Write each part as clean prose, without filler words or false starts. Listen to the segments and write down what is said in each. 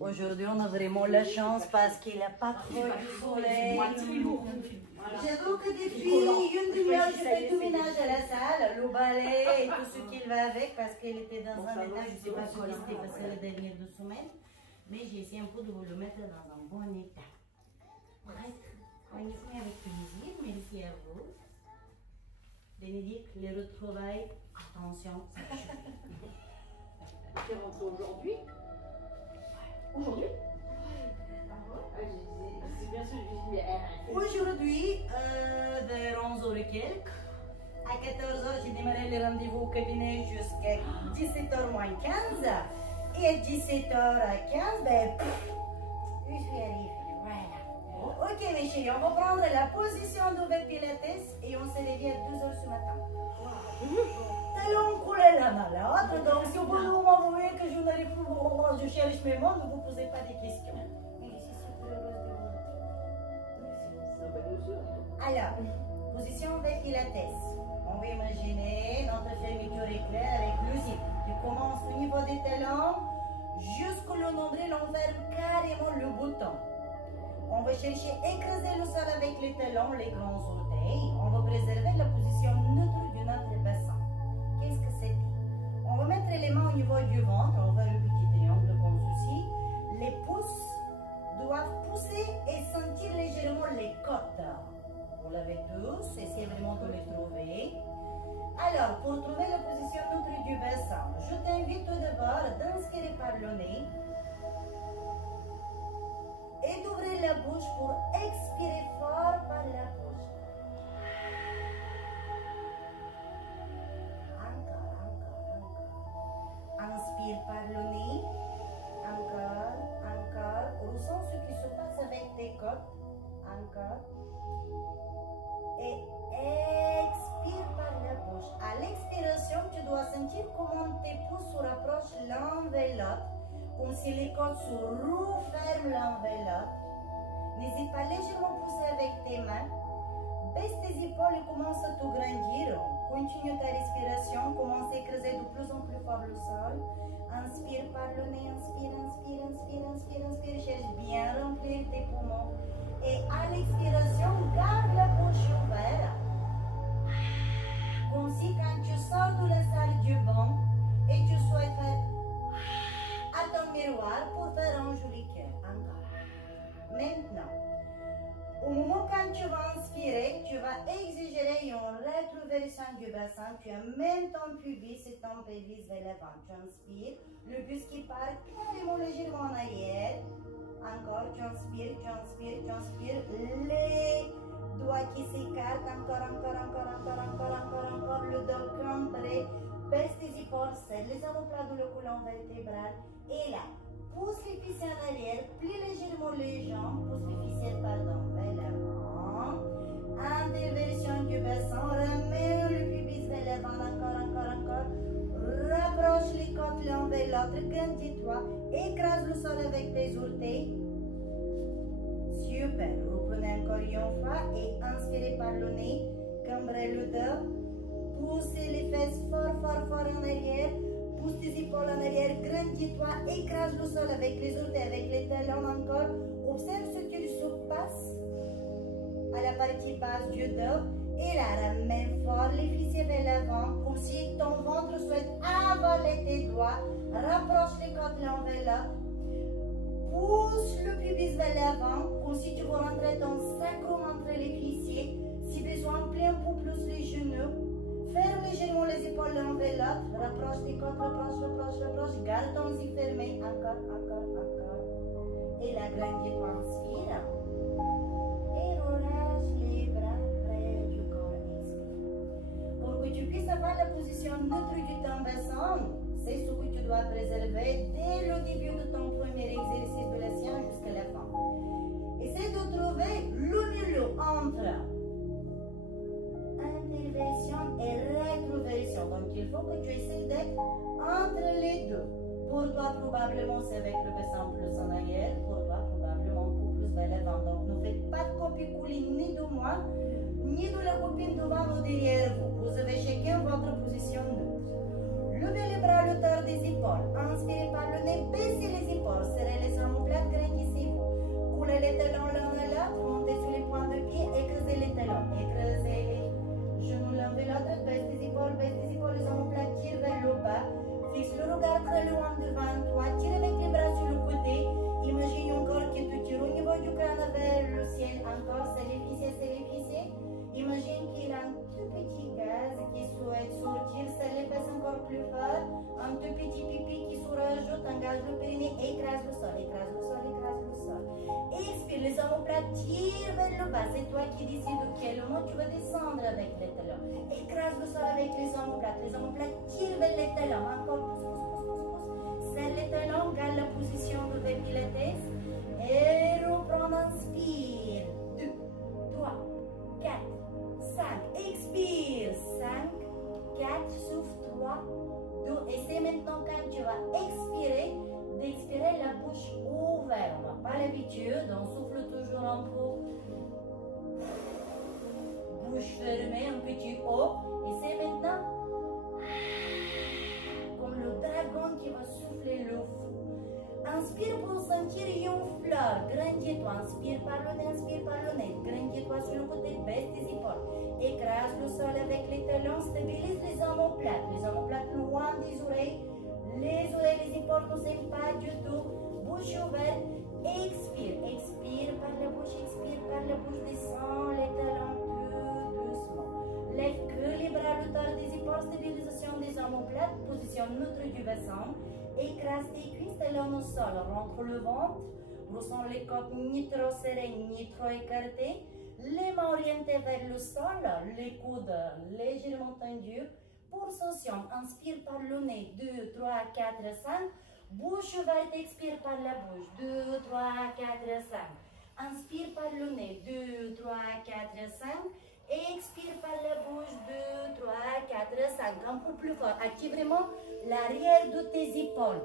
Aujourd'hui, on a vraiment la chance parce qu'il n'a pas trop de soleil. J'avoue que depuis une demi-heure, je fais tout ménage à la salle, le balai et tout ce qui va avec parce qu'il était dans un état, je ne sais pas ce qui s'était passé les dernières 2 semaines, mais j'ai essayé un peu de vous le mettre dans un bon état. Bref, on y fait avec plaisir, merci à vous. Bénédicte, les retrouvailles, attention, ça va chauffer. Tu es rentrée aujourd'hui? Aujourd'hui? C'est bien sûr, je dis, Aujourd'hui, vers 11h et quelques, à 14h, j'ai démarré le rendez-vous au cabinet jusqu'à 17h moins 15. Et à 17h15, ben, je suis arrivée. Voilà. Ok, mes chéris, on va prendre la position d'ouvert pilates et on se réveille à 2h ce matin. Talon coulé la malade, donc si au bout d'un moment vous voyez que je n'arrive plus, je cherche mes mots, ne vous posez pas des questions. Mais je suis super heureuse de vous. Alors, position avec pilates. On va imaginer notre fermeture éclair avec le zip. Tu commences au niveau des talons, jusqu'au nombril, on ferme carrément le bouton. On va chercher à écraser le sol avec les talons, les grands orteils. On va préserver la position neutre de notre bassin. Qu'est-ce que c'est? On va mettre les mains au niveau du ventre, on va faire un petit triangle comme ceci. Les pouces doivent pousser et sentir légèrement les côtes. Vous l'avez tous, essayez vraiment de les trouver. Alors, pour trouver la position neutre du bassin, je t'invite tout d'abord d'inspirer par le nez et d'ouvrir la bouche pour expirer fort par la bouche. Inspire par le nez. Encore. Ressens ce qui se passe avec tes côtes. Encore. Et expire par la bouche. À l'expiration, tu dois sentir comment tes pouces se rapprochent l'un de l'autre. Comme si les côtes se referment l'un de l'autre. N'hésite pas légèrement à pousser avec tes mains. Baisse tes épaules et commence à te grandir. Continue ta respiration. Commence à écraser de plus en plus fort le sol. Inspire par le nez. Inspire. Cherche bien à remplir tes poumons. Et à l'expiration, garde la bouche ouverte. Comme si quand tu sors de la salle du bain et tu souhaites faire à ton miroir pour faire un joli cœur. Encore. Maintenant, au moment quand tu vas inspirer, tu vas exagérer une rétroversion du bassin. Tu amènes ton pubis et ton pelvis vers l'avant. Tu inspires, le bus qui part carrément légèrement en arrière. Encore, tu inspires. Les doigts qui s'écartent. Encore. Le dos cambré. Baisse tes épaules, serre les omoplates de le colonne vertébrale. Et là, pousse les fessiers en arrière, plie légèrement les jambes, pousse les fessiers vers l'avant. Interversion du bassin, ramène le pubis vers l'avant, encore. Rapproche les côtes l'un vers l'autre, grandis-toi, écrase le sol avec tes orteils. Super, reprenez encore une fois et inspirez par le nez, cambrez le dos. Poussez les fesses fort en arrière. Pousse tes épaules en arrière. Grandis-toi. Écrase le sol avec les orteils, avec les talons encore. Observe ce qu'il se passe à la partie basse du dos. Et là, ramène fort les fessiers vers l'avant. Comme si ton ventre souhaite avaler tes doigts. Rapproche les côtes l'un vers l'autre. Pousse le pubis vers l'avant. Comme si tu veux rentrer ton sacrum entre les fessiers. Si besoin, plie un peu plus les genoux. Ferme légèrement les épaules l'un vers l'autre. Rapproche tes côtes, rapproche. Garde ton zip fermé. Encore. Et la grandis-toi, inspire. Et relâche les bras près du corps. Inspire. Pour que tu puisses avoir la position neutre du ton bassin, c'est ce que tu dois préserver dès le début de ton premier exercice de la séance jusqu'à la fin. Essaie de trouver le milieu entre interversion et rétroversion. Donc, il faut que tu essaies d'être entre les deux. Pour toi, probablement, c'est avec le bassin plus en arrière. Pour toi, probablement, un peu plus vers l'avant. Donc, ne faites pas de copie-coller ni de moi, ni de la copine devant ou derrière vous. Vous avez chacun votre position neutre. Levez les bras à l'auteur des épaules. Inspirez par le nez, baissez les épaules. relâche le périnée, écrase le sol, écrase le sol, écrase le sol. Expire, les omoplates, tire vers le bas. C'est toi qui décides de quel moment tu vas descendre avec les talons. Écrase le sol avec les omoplates tire vers les talons. Encore, pousse. Serre les talons, garde la position de pilates. Et reprends, inspire. 2, 3, 4, 5. Expire. 5, 4, souffle. 3, 2. Et c'est maintenant quand tu vas expirer, d'expirer la bouche ouverte. On n'a pas l'habitude, on souffle toujours un peu. Bouche fermée, un petit haut. Et c'est maintenant comme le dragon qui va souffler le fou. Inspire pour sentir une fleur. Grandis-toi. Inspire par le nez. Grandis-toi sur le côté. Baisse tes épaules. Écrase le sol avec les talons. Stabilise les omoplates. Les omoplates loin des oreilles. Les épaules ne s'aiment pas du tout. Bouche ouverte. Expire. Expire par la bouche. Descends les talons tout doucement. Lève que les bras, le torse des épaules. Stabilisation des omoplates. Position neutre du bassin. Écrase tes cuisses, talons au sol, rentre le ventre, ressens les côtes ni trop serrées ni trop écartées, les mains orientées vers le sol, les coudes légèrement tendus. Pour session, inspire par le nez, 2, 3, 4, 5, bouche ouverte, expire par la bouche, 2, 3, 4, 5, inspire par le nez, 2, 3, 4, 5, expire par la bouche, 2, 3, 4, 5, un peu plus fort. Active vraiment l'arrière de tes épaules.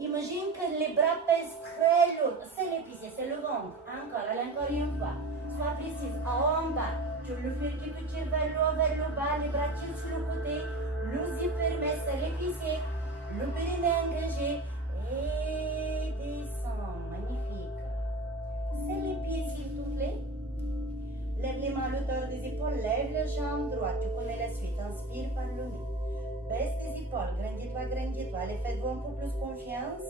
Imagine que les bras pèsent très lourd. C'est les pieds, c'est le ventre. Encore une fois. Sois précise. En bas, tu le fais qui tu tires vers le bas, les bras tirent sur le côté. Le zip permet, c'est les pieds. Le périnée engagé. Et descend. Magnifique. C'est les pieds, s'il te plaît. Lève les mains à l'auteur des épaules, lève la jambe droite. Tu connais la suite. Inspire par le nez. Baisse tes épaules. Grandis-toi. Allez, faites-vous un peu plus confiance.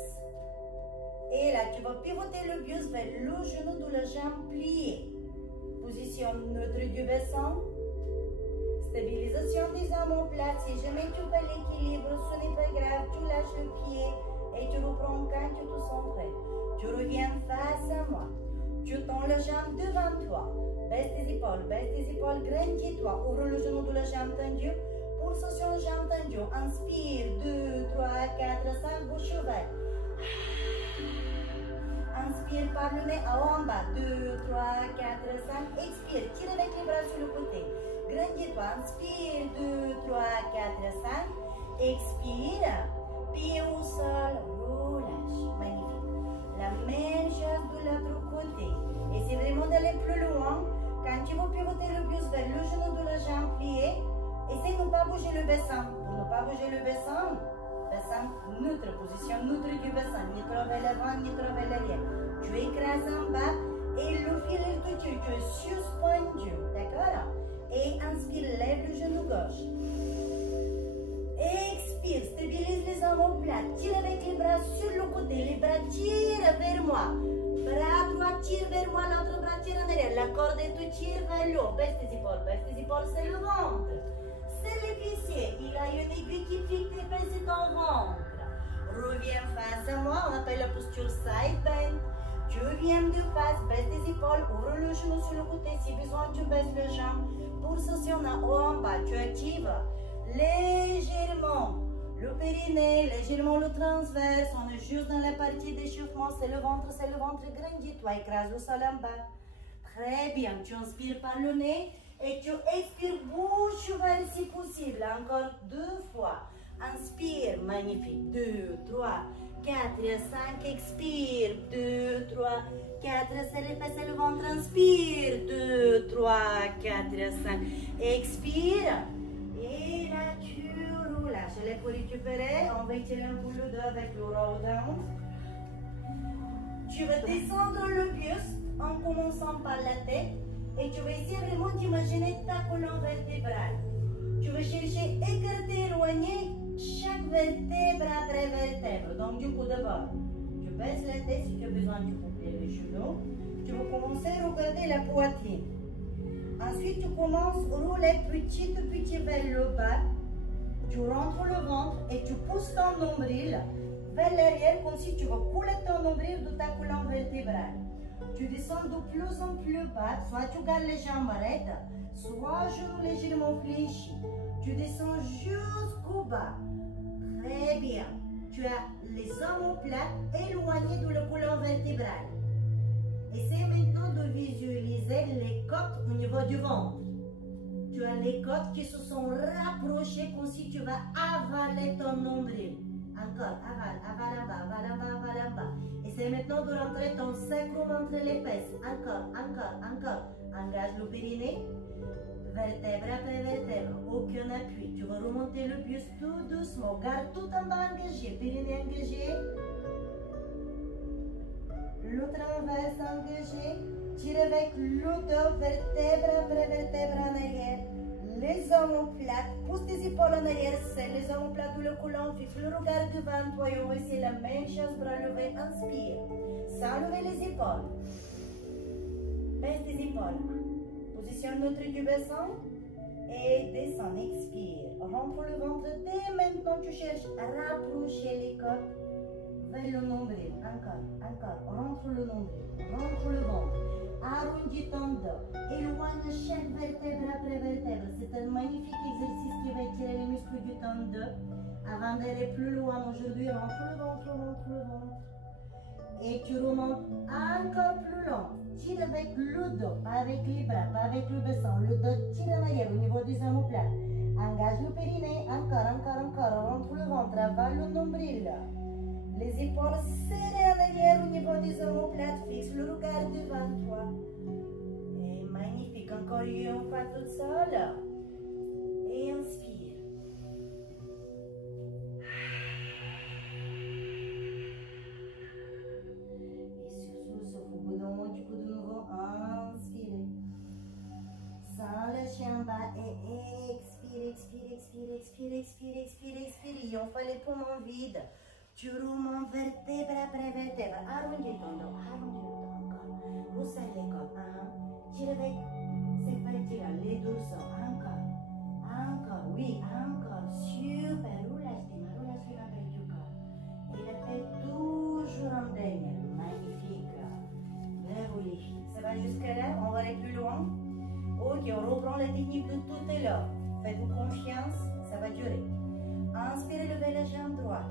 Et là, tu vas pivoter le buste vers le genou de la jambe pliée. Position neutre du bassin. Stabilisation des omoplates. Si jamais tu perds l'équilibre, ce n'est pas grave. Tu lâches le pied et tu reprends quand tu te sens prêt. Tu reviens face à moi. Tu tends la jambe devant toi. Baisse tes épaules, grandis-toi. Ouvre le genou de la jambe tendue. Pulsation jambe tendue. Inspire, 2, 3, 4, 5, bouche ouverte. Inspire par le nez en bas, 2, 3, 4, 5. Expire, tire avec les bras sur le côté. Grandis-toi, inspire, 2, 3, 4, 5. Expire, pied au sol, relâche. Magnifique. La même chose de l'autre côté. Essaye vraiment d'aller plus loin. Quand tu vas pivoter le buste vers le genou de la jambe pliée, essaye de ne pas bouger le bassin. Pour ne pas bouger le bassin neutre, position neutre du bassin, ni trop vers l'avant, ni trop vers l'arrière. Tu écrases en bas et le fil est tu es suspendu, d'accord? Et inspire, lève le genou gauche. Expire, stabilise les omoplates, tire avec les bras sur le côté, les bras tirent vers moi. Bras droit tire vers moi, l'autre bras tire en arrière. La corde est tu tire vers le haut. Baisse tes épaules, c'est le ventre. C'est l'épicier. Il a une aiguille qui pique tes fesses, c'est ton ventre. Reviens face à moi, on appelle la posture side bend. Tu viens de face, baisse tes épaules, ouvre le genou sur le côté. Si besoin, tu baisses le jambe. Pour ceci, on a haut en bas. Tu actives légèrement le périnée, légèrement le transverse. On est juste dans la partie d'échauffement. C'est le ventre, grandis-toi. Écrase le sol en bas. Très bien. Tu inspires par le nez. Et tu expires bouche ouverte si possible. Encore 2 fois. Inspire, magnifique. 2, 3, 4, 5. Expire. 2, 3, 4. C'est les fesses et le ventre. Inspire. 2, 3, 4, 5. Expire. Et là, tu relâches. Les pour récupérer, on va étirer un peu le dos avec le roll down. Tu vas descendre le buste en commençant par la tête. Et tu vas essayer vraiment d'imaginer ta colonne vertébrale. Tu vas chercher écarter, éloigner chaque vertèbre après vertèbre. Donc du coup d'abord, tu baisses la tête si tu as besoin, tu peux plier les genoux. Tu vas commencer à regarder la poitrine. Ensuite, tu commences à rouler petit vers le bas. Tu rentres le ventre et tu pousses ton nombril vers l'arrière comme si tu vas couler ton nombril de ta colonne vertébrale. Tu descends de plus en plus bas, soit tu gardes les jambes raides, soit genoux légèrement fléchis. Tu descends jusqu'au bas. Très bien. Tu as les omoplates éloignés de la colonne vertébrale. Essaie maintenant de visualiser les côtes au niveau du ventre. Tu as les côtes qui se sont rapprochées comme si tu vas avaler ton nombril. Encore, avale en bas, avale en bas, avale en bas. Essaie maintenant de rentrer ton sacrum entre les fesses. Encore, encore, encore. Engage le périnée. Vertèbre après vertèbre. Aucun appui. Tu vas remonter le buste tout doucement. Garde tout en bas engagé. Périnée engagé. L'autre inverse engagé. Tire avec le dos, vertèbre après vertèbre en arrière. Les omoplates, pousse tes épaules en arrière, serre les omoplates de le colon, fixe le regard devant toi et on va essayer la même chose, bras levés, inspire. Sans lever les épaules. Baisse tes épaules. Positionne notre du bassin et descends, expire. Rentre le ventre, dès maintenant tu cherches à rapprocher les côtes vers le nombril. Encore, encore, rentre le nombril, rentre le ventre. Arrondis ton dos, éloigne chaque vertèbre après vertèbre. C'est un magnifique exercice qui va étirer les muscles du ton dos. Avant d'aller plus loin aujourd'hui, rentre le ventre, rentre le ventre. Et tu remontes encore plus long. Tire avec le dos, pas avec les bras, pas avec le bassin. Le dos tire en arrière au niveau des omoplates. Engage le périnée, encore, encore, encore. Rentre le ventre, avale le nombril. Les épaules serrées en arrière au niveau des omoplates, fixe le regard devant toi. Et magnifique, encore une fois toute seule. Et inspire. Et sur le souffle, au bout d'un moment, tu peux de nouveau inspirer. Sans lâcher en bas et expire, expire, expire, expire, expire, expire, expire. On fait les poumons vides. Tu remontes vertèbre après vertèbre. Arrondis ton dos encore. Resserre les côtes. Tire avec ces vertébrales, les dorsaux. Encore. Encore, oui, encore. Super. Relâche les l'envers du corps. Et la tête toujours en dernier. Magnifique. Bravo les filles. Ça va jusqu'à là? On va aller plus loin? Ok, on reprend la technique de tout à l'heure. Faites-vous confiance, ça va durer. Inspirez, levez la jambe droite.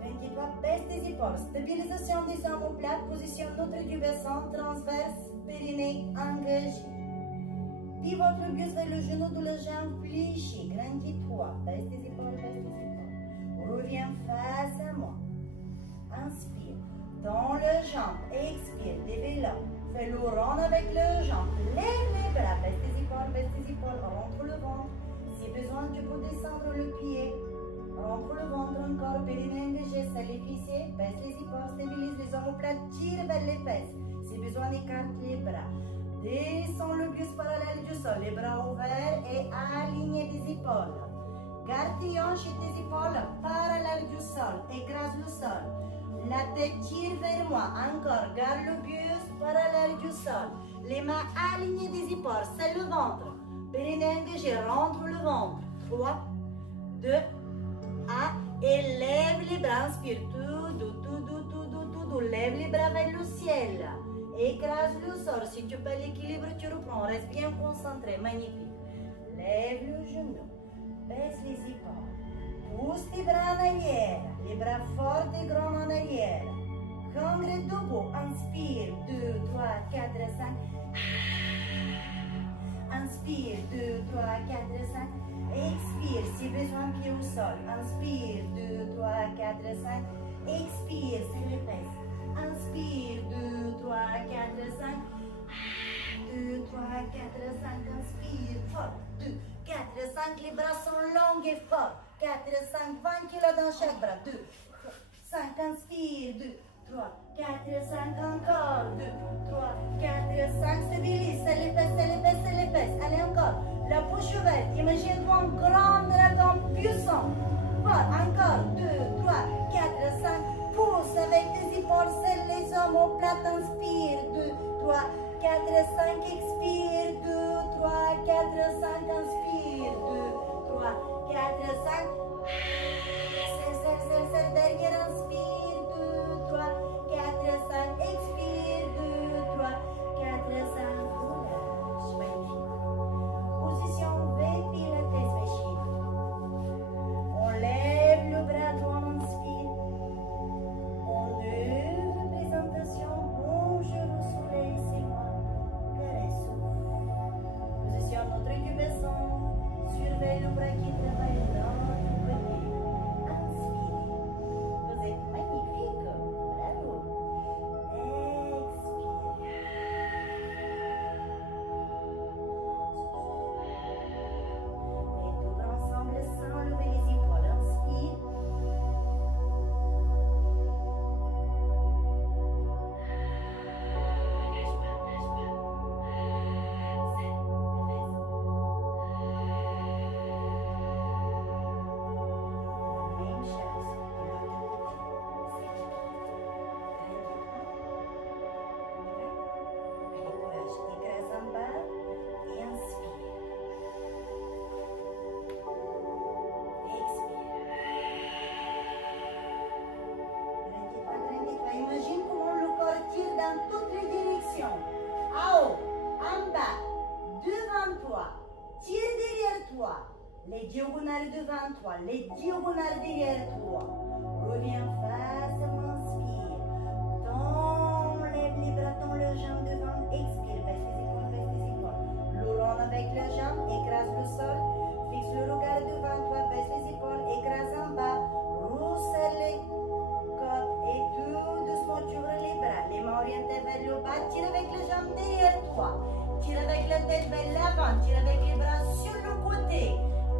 Grandis-toi, baisse tes épaules. Stabilisation des omoplates, positionne notre du bassin, transverse, périnée engagé. Pivote le buste vers le genou de la jambe fléchie. Grandis-toi, baisse tes épaules, baisse tes épaules. Reviens face à moi. Inspire. Dans le jambe, expire, développe. Fais le rond avec le jambe. Lève les bras, baisse tes épaules, rentre le ventre. Si besoin, tu peux descendre le pied. Rentre le ventre encore, périnée engagé, serre les fessiers, baisse les épaules, stabilise les omoplates, tire vers les fesses. Si besoin, écarte les bras. Descends le buste parallèle du sol, les bras ouverts et alignez les épaules. Garde tes hanches et tes épaules parallèles du sol, écrase le sol. La tête tire vers moi, encore, garde le buste parallèle du sol. Les mains alignées des épaules, serre le ventre. Périnée engagé, rentre le ventre. 3, 2, 1, et lève les bras, inspire, tout doux, lève les bras vers le ciel. Écrase le sol, si tu perds l'équilibre, tu reprends, reste bien concentré, magnifique. Lève le genou, baisse les épaules, pousse tes bras en arrière, les bras forts et grands en arrière. Congrès debout, inspire, 2, 3, 4, 5. Inspire, 2, 3, 4, 5. Expire, si besoin, pied au sol. Inspire, 2, 3, 4, 5. Expire, serre les fesses. Inspire, 2, 3, 4, 5. 2, 3, 4, 5. Inspire, fort. 2, 4, 5. Les bras sont longs et forts. 4, 5. 20 kilos dans chaque bras. 2, 5. Inspire, 2, 3, 4, 5. Encore. 2, 3, 4, 5. Stabilise. Serre les fesses, serre les fesses, serre les fesses. Allez, encore. La bouche ouverte, imagine-toi un grand dragon puissant. Fort, encore, 2, 3, 4, 5. Pousse avec tes épaules, serre les omoplates, inspire, 2, 3, 4, 5. Expire, 2, 3, 4, 5. Inspire, 2, 3, 4, 5. Les diagonales devant toi, les diagonales derrière toi. Reviens face, inspire. Lève les bras, tends les jambes devant, expire. Baisse les épaules, baisse les épaules. L'oron avec les jambes, écrase le sol. Fixe le regard devant toi, baisse les épaules, écrase en bas. Resserre les côtes et tout doucement tu ouvres les bras. Les mains orientées vers le bas, tire avec les jambes derrière toi. Tire avec la tête vers l'avant, tire avec les bras sur le côté.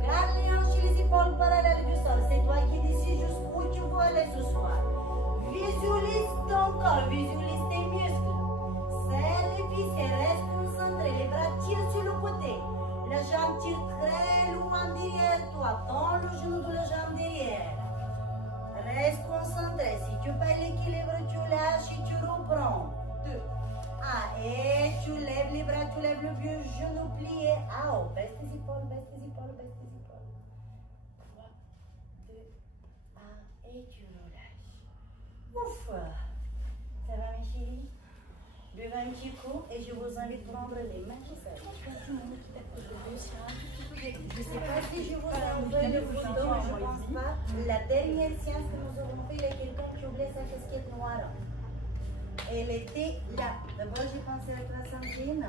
Garde les hanches et les épaules parallèles du sol. C'est toi qui décides jusqu'où tu veux aller ce soir. Visualise ton corps, visualise tes muscles. Serre les fessiers, reste concentré. Les bras tirent sur le côté. La jambe tire très loin derrière toi. Tends le genou de la jambe derrière. Reste concentré. Si tu perds l'équilibre, tu lâches et tu reprends. 2. Et tu lèves les bras, tu lèves le vieux genou plié. Ah, baisse tes épaules, baisse tes épaules, baisse tes épaules. 3, 2, 1 et tu relâches. Ouf! Ça va mes chéris? Buvez un petit coup et je vous invite à prendre les mains. Je ne sais pas si je vous envoie le photo, mais je ne pense pas. La dernière séance que nous avons fait, il y a quelqu'un qui oubliait sa casquette noire. Elle était là. D'abord, j'ai pensé à la Sandrine.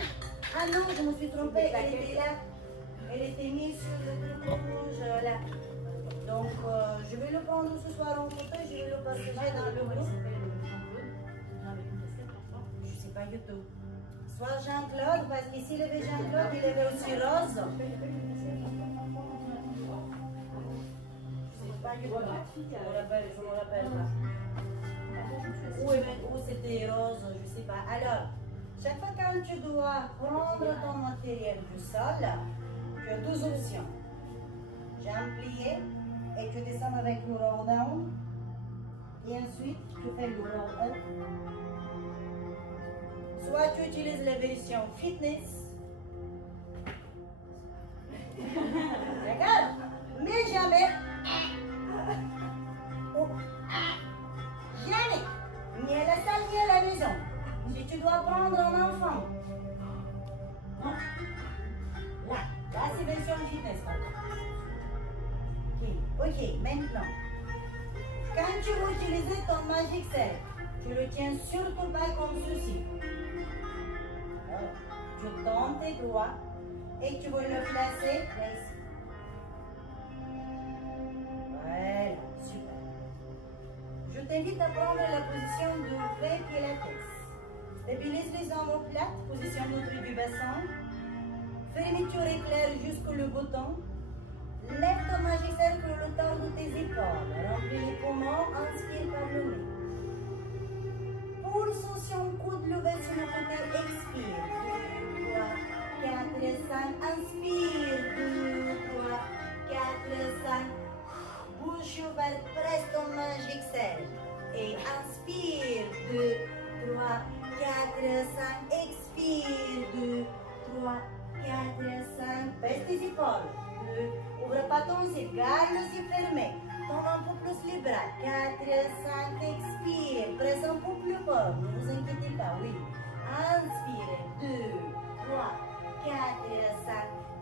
Ah non, je me suis trompée. Elle était là. Elle était mise sur le truc rouge là. Donc, je vais le prendre ce soir en photo et je vais le partager dans le groupe. Je ne sais pas du tout. Soit Jean-Claude, parce qu'ici, il y avait Jean-Claude, il y avait aussi Rose. Je ne sais pas du tout. Je me rappelle pas. Ou c'était rose, je ne sais pas. Alors, chaque fois quand tu dois prendre ton matériel du sol, tu as 2 options. Jambes pliées et tu descends avec le roll down. Et ensuite, tu fais le roll up. Soit tu utilises la version fitness. D'accord? Mais jamais. Jamais. Ni à la salle, ni à la maison. Si tu dois prendre un enfant. Non. Là c'est version fitness. Ok, maintenant. Quand tu veux utiliser ton Magic Set, tu le tiens surtout pas comme ceci. Alors, tu tends tes doigts et tu veux le placer là ici. Voilà, super. Je t'invite à prendre la position de V Pilates. Stabilise les omoplates, position neutre du bassin. Fermeture éclair jusqu'au bouton. Lève ton Magic Cercle le temps de tes épaules. Remplis les poumons, inspire par le nez. Pulsation coude levé sur le côté, expire. 2, 3, 4, 5, inspire. 2, 3, 4, 5. Bouche ouverte, presse ton Magic Cercle. Et inspire. 2, 3, 4, 5, expire. 2, 3, 4, 5. Baisse tes épaules. 2, ouvre pas ton zip, garde le zip fermé. Tends un peu plus les bras. 4, 5, expire. Presse un peu plus fort, ne vous inquiétez pas, oui. Inspirez. 2, 3, 4, 5.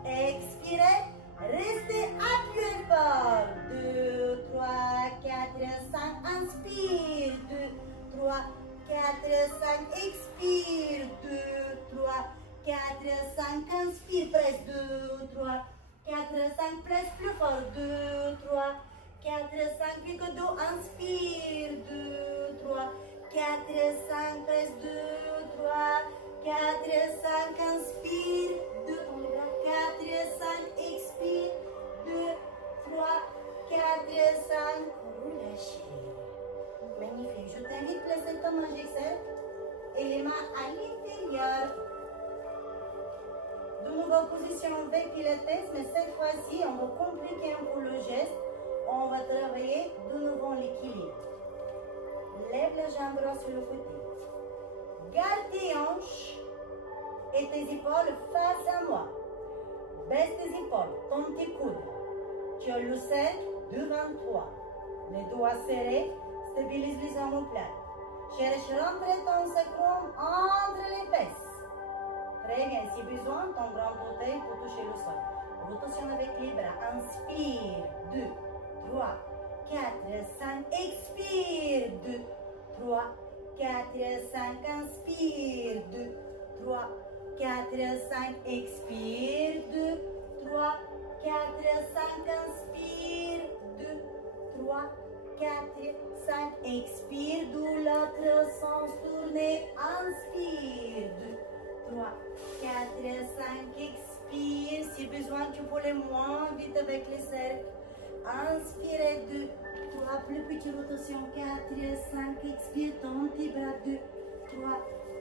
Expirez. Restez appuyez fort. 2, 3, 4, 5. Inspire. 2, 3, 4, 5. Expire. 2, 3, 4, 5. Inspire. Presse. 2, 3, 4, 5, presse plus fort. 2, 3, 4, 5, puis que dos, inspire. 2, 3, 4, 5, presse. 2, 3, 4, 5, inspire. 2, 4, 5, expire. 2, 3, 4, 5, relâchez. Magnifique. Je t'invite à placer ton Magic Cercle et les mains à l'intérieur. De nouveau, position V Pilates, mais cette fois-ci, on va compliquer un peu le geste. On va travailler de nouveau l'équilibre. Lève la jambe droite sur le côté. Garde tes hanches et tes épaules face à moi. Baisse tes épaules, tends tes coudes. Tu as le cercle devant toi. Les doigts serrés, stabilise les omoplates. Cherche à rentrer ton sacrum entre les fesses. Très bien, si besoin, ton grand orteil pour toucher le sol. Rotation avec les bras. Inspire. 2, 3, 4, 5. Expire. 2, 3, 4, 5. Inspire. 2, 3, 4, 5. Expire. 2, 3, 4, 5. Inspire. 2, 3, 4, 5. Expire. D'où l'autre sens. Tournez. Inspire. 2, 3, 4, 5. Expire. Si besoin, tu peux aller moins vite avec les cercles. Inspirez. 2, 3. Plus petite rotation. 4, 5. Expire. Tends tes bras. 2, 3,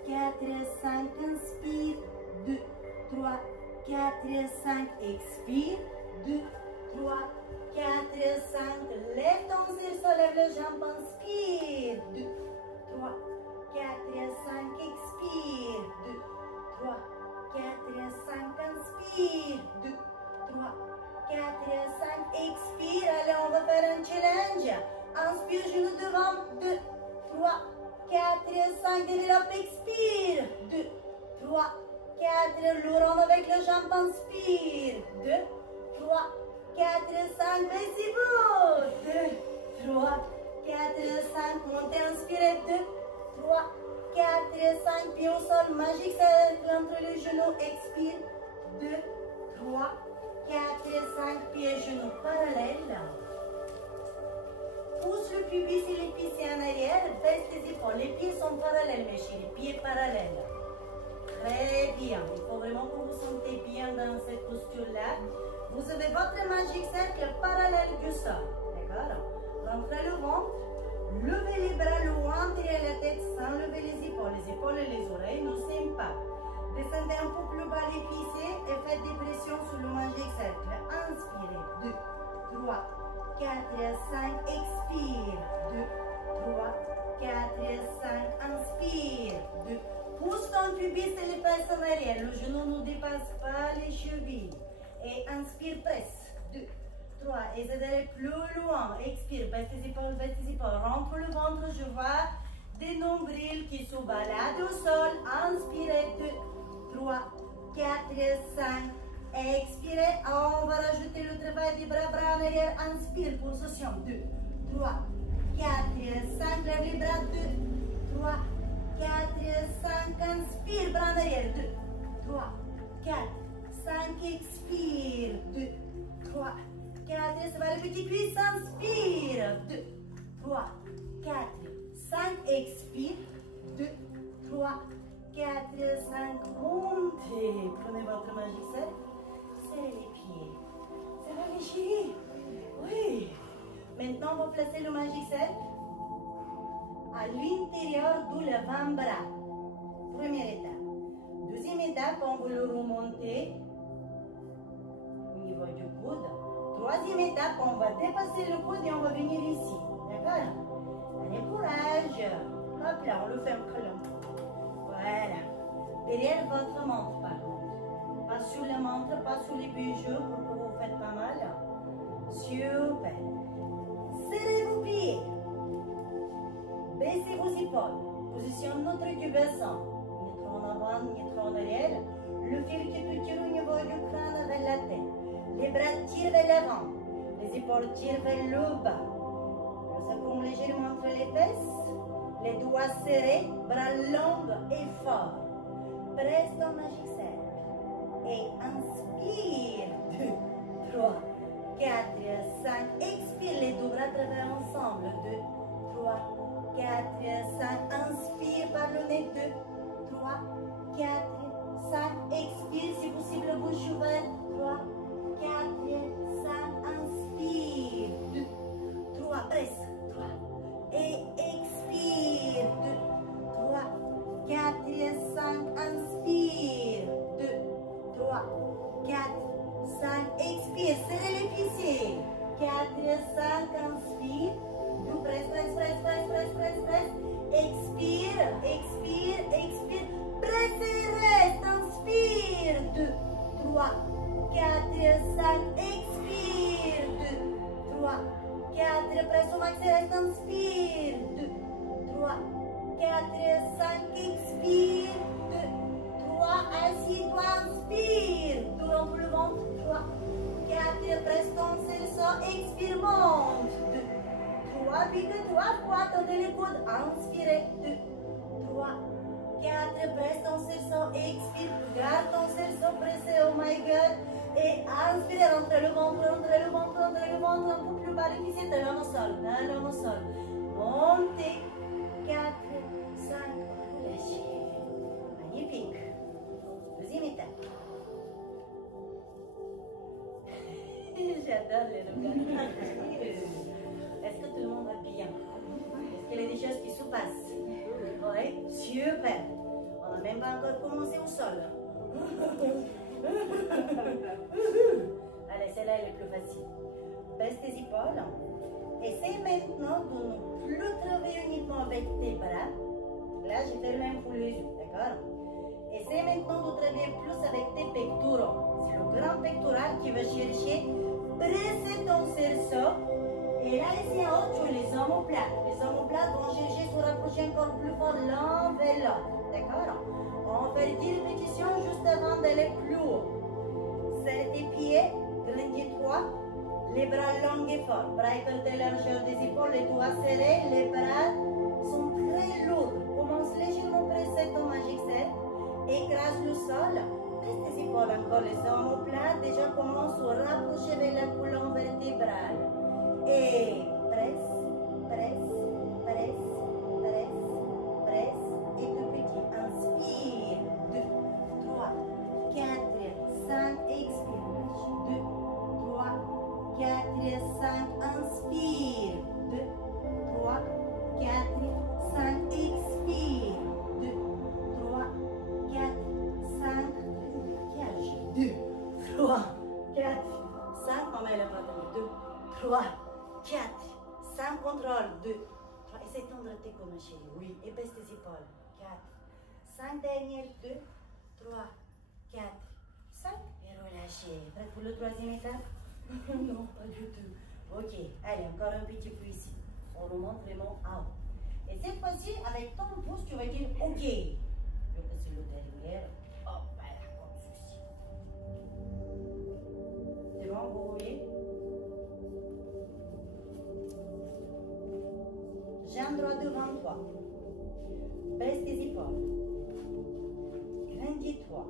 4, 5. Inspire. 2, 3, 4, 5. Expire. 2, 3, 4, 5. Lève ton cerveau, lève le jambe. Inspire. 2, 3, 4, 5. Expire. 2, 3, 4, 5. Inspire. 2, 3, 4, 5. Expire. Allez, on va faire un challenge. Inspire, genou devant. 2, 3, 4, 5. Développe. Expire. 2, 3, 4. Lourd avec le jambe. Inspire. 2, 3, 4, 5. Mais c'est beau. 2, 3, 4, 5. Montez. Inspirez. 2, 3, 4, 5. Pieds au sol. Magique cercle entre les genoux. Expire. 2, 3, 4, 5. Pieds, genoux parallèles. Pousse le pubis et les pieds en arrière. Baisse les épaules. Les pieds sont parallèles, mes chéris. Pieds parallèles. Très bien. Il faut vraiment que vous vous sentez bien dans cette posture-là. Vous avez votre magique cercle parallèle du sol. D'accord? Rentrez le ventre. Levez les bras loin derrière la tête sans lever les épaules et les oreilles ne s'aiment pas. Descendez un peu plus bas les pieds et faites des pressions sur le magique cercle. Inspirez. 2, 3, 4, 5. Expire. 2, 3, 4, 5. Inspire. 2. Pousse ton pubis et les fesses en arrière. Le genou ne dépasse pas les chevilles. Et inspire, presse. 2, 3. Essaie d'aller plus loin. Expire. Baisse tes épaules, baisse tes épaules. Rentre le ventre. Je vois des nombrils qui se baladent au sol. Inspirez. 2, 3, 4, 5. Expirez. On va rajouter le travail des bras en arrière. Inspire. Position. 2, 3, 4, 5. Lève les bras. 2, 3, 4, 5. Inspire. Bras en arrière. 2, 3, 4, 5. Expire. 2, 3, 4. Ça va les petites cuisses. Inspire. 2, 3, 4, 5. Expire. 2, 3, 4, 5. Montez. Prenez votre magique cercle. Serrez les pieds. Ça va les chéris? Oui. Maintenant, on va placer le magique cercle à l'intérieur de l'avant-bras. Première étape. Deuxième étape, on va le remonter au niveau du coude. Troisième étape, on va dépasser le coude et on va venir ici. D'accord? Allez, courage. Hop là, on le fait un câlin. Voilà. Derrière votre montre, par contre. Pas sur le montre, pas sur les bijoux pour que vous faites pas mal. Super. Serrez vos pieds. Baissez vos épaules. Position neutre du bassin. Ni trop en avant, ni trop en arrière. Le fil qui peut tirer au niveau du crâne vers la tête. Les bras tirent vers l'avant. Les épaules tirent vers le bas. Le sacrum légèrement entre les fesses. Les doigts serrés. Bras longs et forts. Presse ton magique cercle. Et inspire. 2, 3, 4, 5. Expire les deux bras travers ensemble. 2, 3, 4, 5. Inspire par le nez. 2, 3, 4, 5. Expire si possible, bouche ouverte. 3, 4, 5. Inspire. 2, 3. Presse. 3. Et expire. 2, 3, 4, 5. Inspire. 2, 3, 4, 5. Expire. Serrez les pieds. 4, 5. Inspire. Presse, presse, presse, presse, presse, presse, presse. Expire, expire, expire. Presse et reste. Inspire. 2, 3, 4, 5. Expire. 2, 3, 4. Presse au maximum. le coude, inspirez, 2, 3, 4, presse ton cerceau, expire, garde ton cerceau pressé, oh my god, et inspirez, rentrez le ventre, rentrez le ventre, rentrez le ventre, un peu plus bas les cuisses, talon au sol, montez, 4, 5, relâchez, magnifique, deuxième étape. J'adore les regards. Est-ce que tout le monde va bien? Est-ce qu'il y a des choses qui se passent? Oui, super. On n'a même pas encore commencé au sol. Allez, celle-là elle est plus facile. Baisse tes épaules. Essaye maintenant de ne plus travailler uniquement avec tes bras. Là, j'ai fait le même pour les yeux, d'accord? Essaye maintenant de travailler plus avec tes pectoraux. C'est le grand pectoral qui va chercher, presser ton cerceau. Et là, ici en haut, tu as les omoplates. Les omoplates vont chercher se rapprocher encore plus fort l'un vers l'autre. D'accord? On va faire 10 répétitions juste avant d'aller plus haut. Serre tes pieds, grandis-toi. Les bras longs et forts. Bras écartés, largeur des épaules, les doigts serrés. Les bras sont très lourds. Commence légèrement à presser ton magic set. Écrase le sol. Baisse tes épaules encore, les omoplates. Déjà commence à rapprocher vers la colonne vertébrale. Et presse, presse, presse, presse, presse. Et tout petit, inspire. 2, 3, 4, 5, expire. 2, 3, 4, 5, inspire. 2, 3, 4, 5, expire. 2, 3, 4, 5, 2, 3, 4, 5, maman elle a pas tombé. 2, 3, 4, 5, contrôle, 2, 3, essaie de tendre tes coudes, ma chérie, oui, et baisse tes épaules, 4, 5 dernières, 2, 3, 4, 5, et relâchez. Prête pour le troisième étape? Non, pas du tout. Ok, allez, encore un petit peu ici. On remonte vraiment en haut. Et cette fois-ci, avec ton pouce, tu vas dire ok. Je passe le derrière. Hop, voilà, comme ceci. C'est bon, vous voyez? Jambe droite devant toi. Baisse tes épaules. Grandis-toi.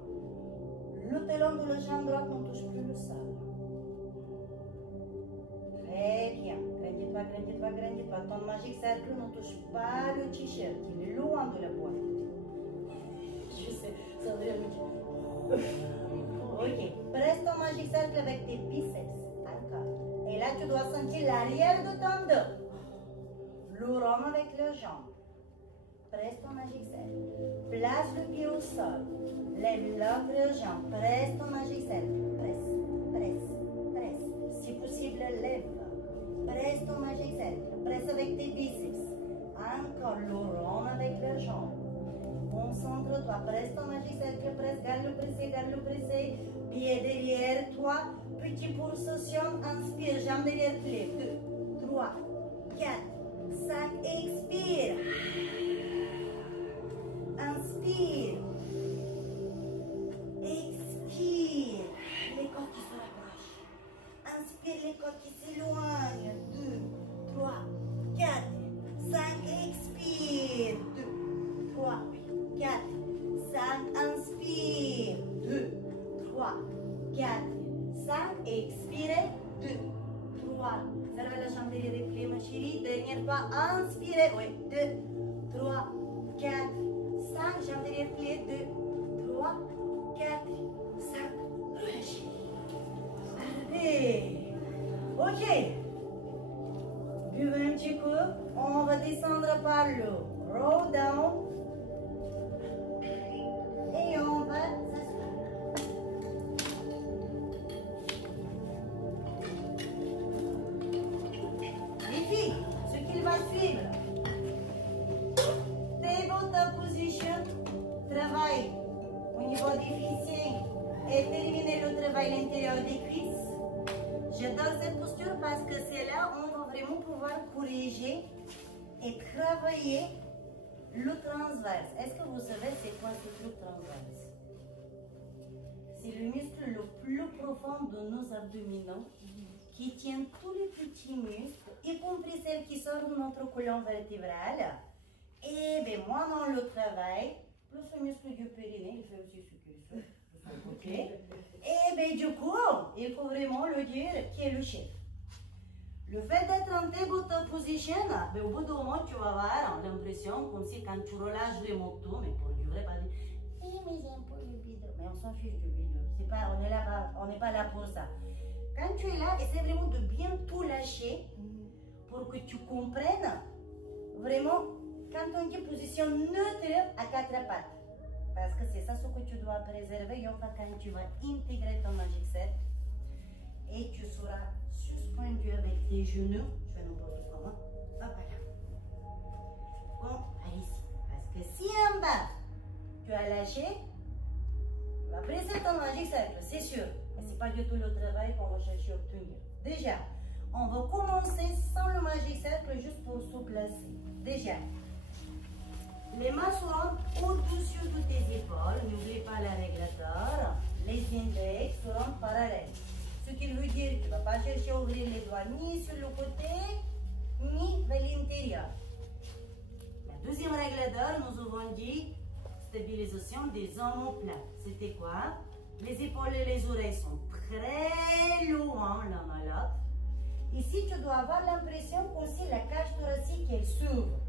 Le talon de la jambe droite ne touche plus le sol. Très bien. Grandis-toi, grandis-toi, grandis-toi. Ton magique cercle ne touche pas le t-shirt. Il est loin de la poitrine. Je sais, ça devrait me dire. Ok. Presse ton magique cercle avec tes biceps. Encore. Et là, tu dois sentir l'arrière de ton dos. Le rond avec les jambes. Presse ton magic cercle. Place le pied au sol. Lève l'autre jambe. Presse ton magic cercle. Presse, presse, presse. Si possible, lève. Presse ton magic cercle. Presse avec tes biceps. Encore le rond avec les jambes. Concentre-toi. Presse ton magic cercle. Presse, garde le pressé, garde le pressé. Pied derrière toi. Petit pulsation. Inspire. Jambe derrière pied. 2, 3, 4. 5, expire. Inspire. Expire. Les corps qui se rapprochent. Inspire, les corps qui s'éloignent. 2, 3, 4, 5, expire. 2, 3, 4, 5, inspire. 2, 3, 4, 5, expirez. 2, 3, servez la jambe derrière les pieds, ma chérie. Dernière fois, inspirez. Oui, 2, 3, 4, 5. Jambe derrière les pieds. 2, 3, 4, 5. Relâchez. Allez. Ok. Buvez un petit coup. On va descendre par le roll down. Et on va s'asseoir. Les filles, ce qu'il va suivre. Tabletop position. Travail au niveau des fessiers. Et terminer le travail à l'intérieur des cuisses. J'adore cette posture parce que c'est là où on va vraiment pouvoir corriger et travailler le transverse. Est-ce que vous savez c'est quoi ce le transverse? C'est le muscle le plus profond de nos abdominaux qui tient tous les petits muscles, y compris celles qui sortent de notre colonne vertébrale. Et bien, moi, dans le travail, plus le muscle du périnée, il fait aussi ce qu'il fait. Ok. Et bien, du coup, il faut vraiment le dire qui est le chef. Le fait d'être en tabletop position, ben, au bout d'un moment, tu vas avoir l'impression comme si quand tu relâches les motos, mais pour du vrai, pas dire, eh, mais j'ai un peu le bide. Mais on s'en fiche du bide. On n'est pas là pour ça. Quand tu es là, essaie vraiment de bien tout lâcher pour que tu comprennes vraiment quand on dit position neutre à quatre pattes. Parce que c'est ça ce que tu dois préserver quand tu vas intégrer ton Magic Set. Et tu seras suspendu avec tes genoux. Je fais n'importe comment. Hop là. Bon, ici. Parce que si en bas, tu as lâché, tu vas presser ton Magic Set, c'est sûr. Mais ce n'est pas du tout le travail qu'on va chercher à obtenir. Déjà, on va commencer sans le Magic Circle juste pour se placer. Déjà, les mains seront au-dessus de tes épaules. N'oublie pas le régulateur. Les index seront parallèles. Ce qui veut dire que tu ne vas pas chercher à ouvrir les doigts ni sur le côté, ni vers l'intérieur. La deuxième régulateur, nous avons dit stabilisation des omoplates. C'était quoi? Les épaules et les oreilles sont très loin l'un à l'autre. Ici, tu dois avoir l'impression qu'aussi la cage thoracique, elle s'ouvre.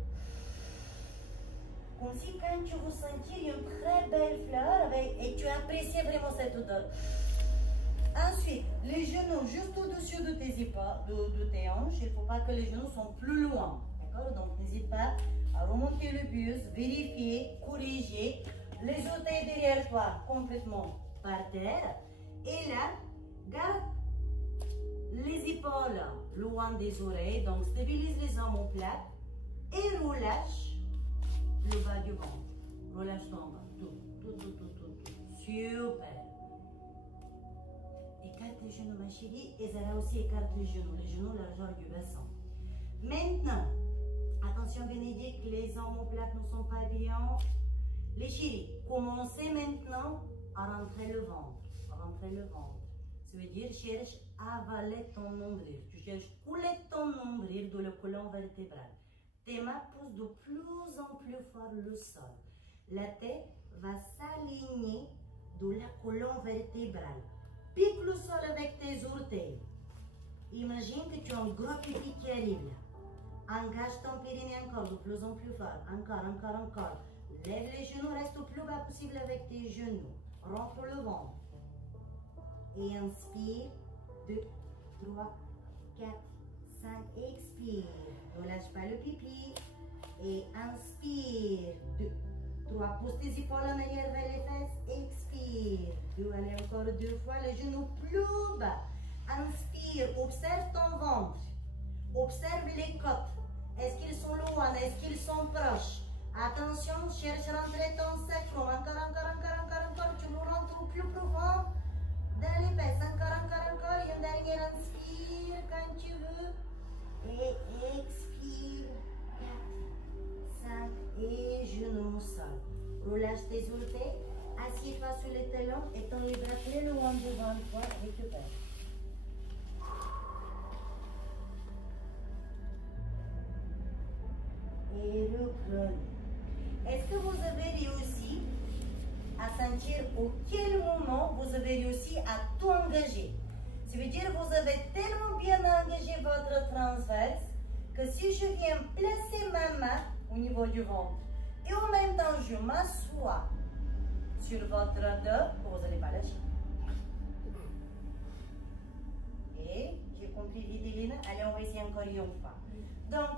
Comme si quand tu veux sentir une très belle fleur et tu apprécies vraiment cette odeur. Ensuite, les genoux juste au-dessus de tes épaules, de tes hanches. Il ne faut pas que les genoux soient plus loin. D'accord? Donc, n'hésite pas à remonter le buste, vérifier, corriger. Les orteils derrière toi complètement par terre. Et là, garde les épaules loin des oreilles. Donc, stabilise les omoplates et relâche le bas du ventre. Relâche ton bas. Tout. Super. Écarte les genoux, ma chérie. Et Zara aussi écarte les genoux largeur du bassin. Maintenant, attention Bénédicte, les omoplates ne sont pas bien. Les chéris, commencez maintenant à rentrer le ventre. Ça veut dire, cherche à avaler ton nombril. Tu cherches à couler ton nombril de la colonne vertébrale. Tes mains poussent de plus en plus fort le sol. La tête va s'aligner de la colonne vertébrale. Pique le sol avec tes orteils. Imagine que tu as un gros pipi qui arrive là. Engage ton périnée encore de plus en plus fort. Encore. Lève les genoux, reste au plus bas possible avec tes genoux. Rentre le ventre. Et inspire. 2, 3, 4, 5. Expire. Ne lâche pas le pipi. Et inspire. 2, 3. Pousse tes épaules en arrière vers les fesses. Expire. 2. Allez encore 2 fois. Les genoux plus bas. Inspire. Observe ton ventre. Observe les côtes. Est-ce qu'ils sont loin? Est-ce qu'ils sont proches? Attention, cherche à rentrer ton sacrum. Encore. Tu nous rentres plus profond dans les fesses. Encore. Et une dernière inspire quand tu veux. Et expire. 4, 5. Et genoux au sol. Relâche tes orteils. Assieds-toi sur les talons et ton les bras très loin devant toi. Récupère. Et reprenez. Est-ce que vous avez réussi à sentir au quel moment vous avez réussi à tout engager? Ça veut dire que vous avez tellement bien engagé votre transverse que si je viens placer ma main au niveau du ventre et en même temps je m'assois sur votre dos, vous n'allez pas lâcher. Et j'ai compris Vidéline. Allez, on va essayer encore une fois. Donc,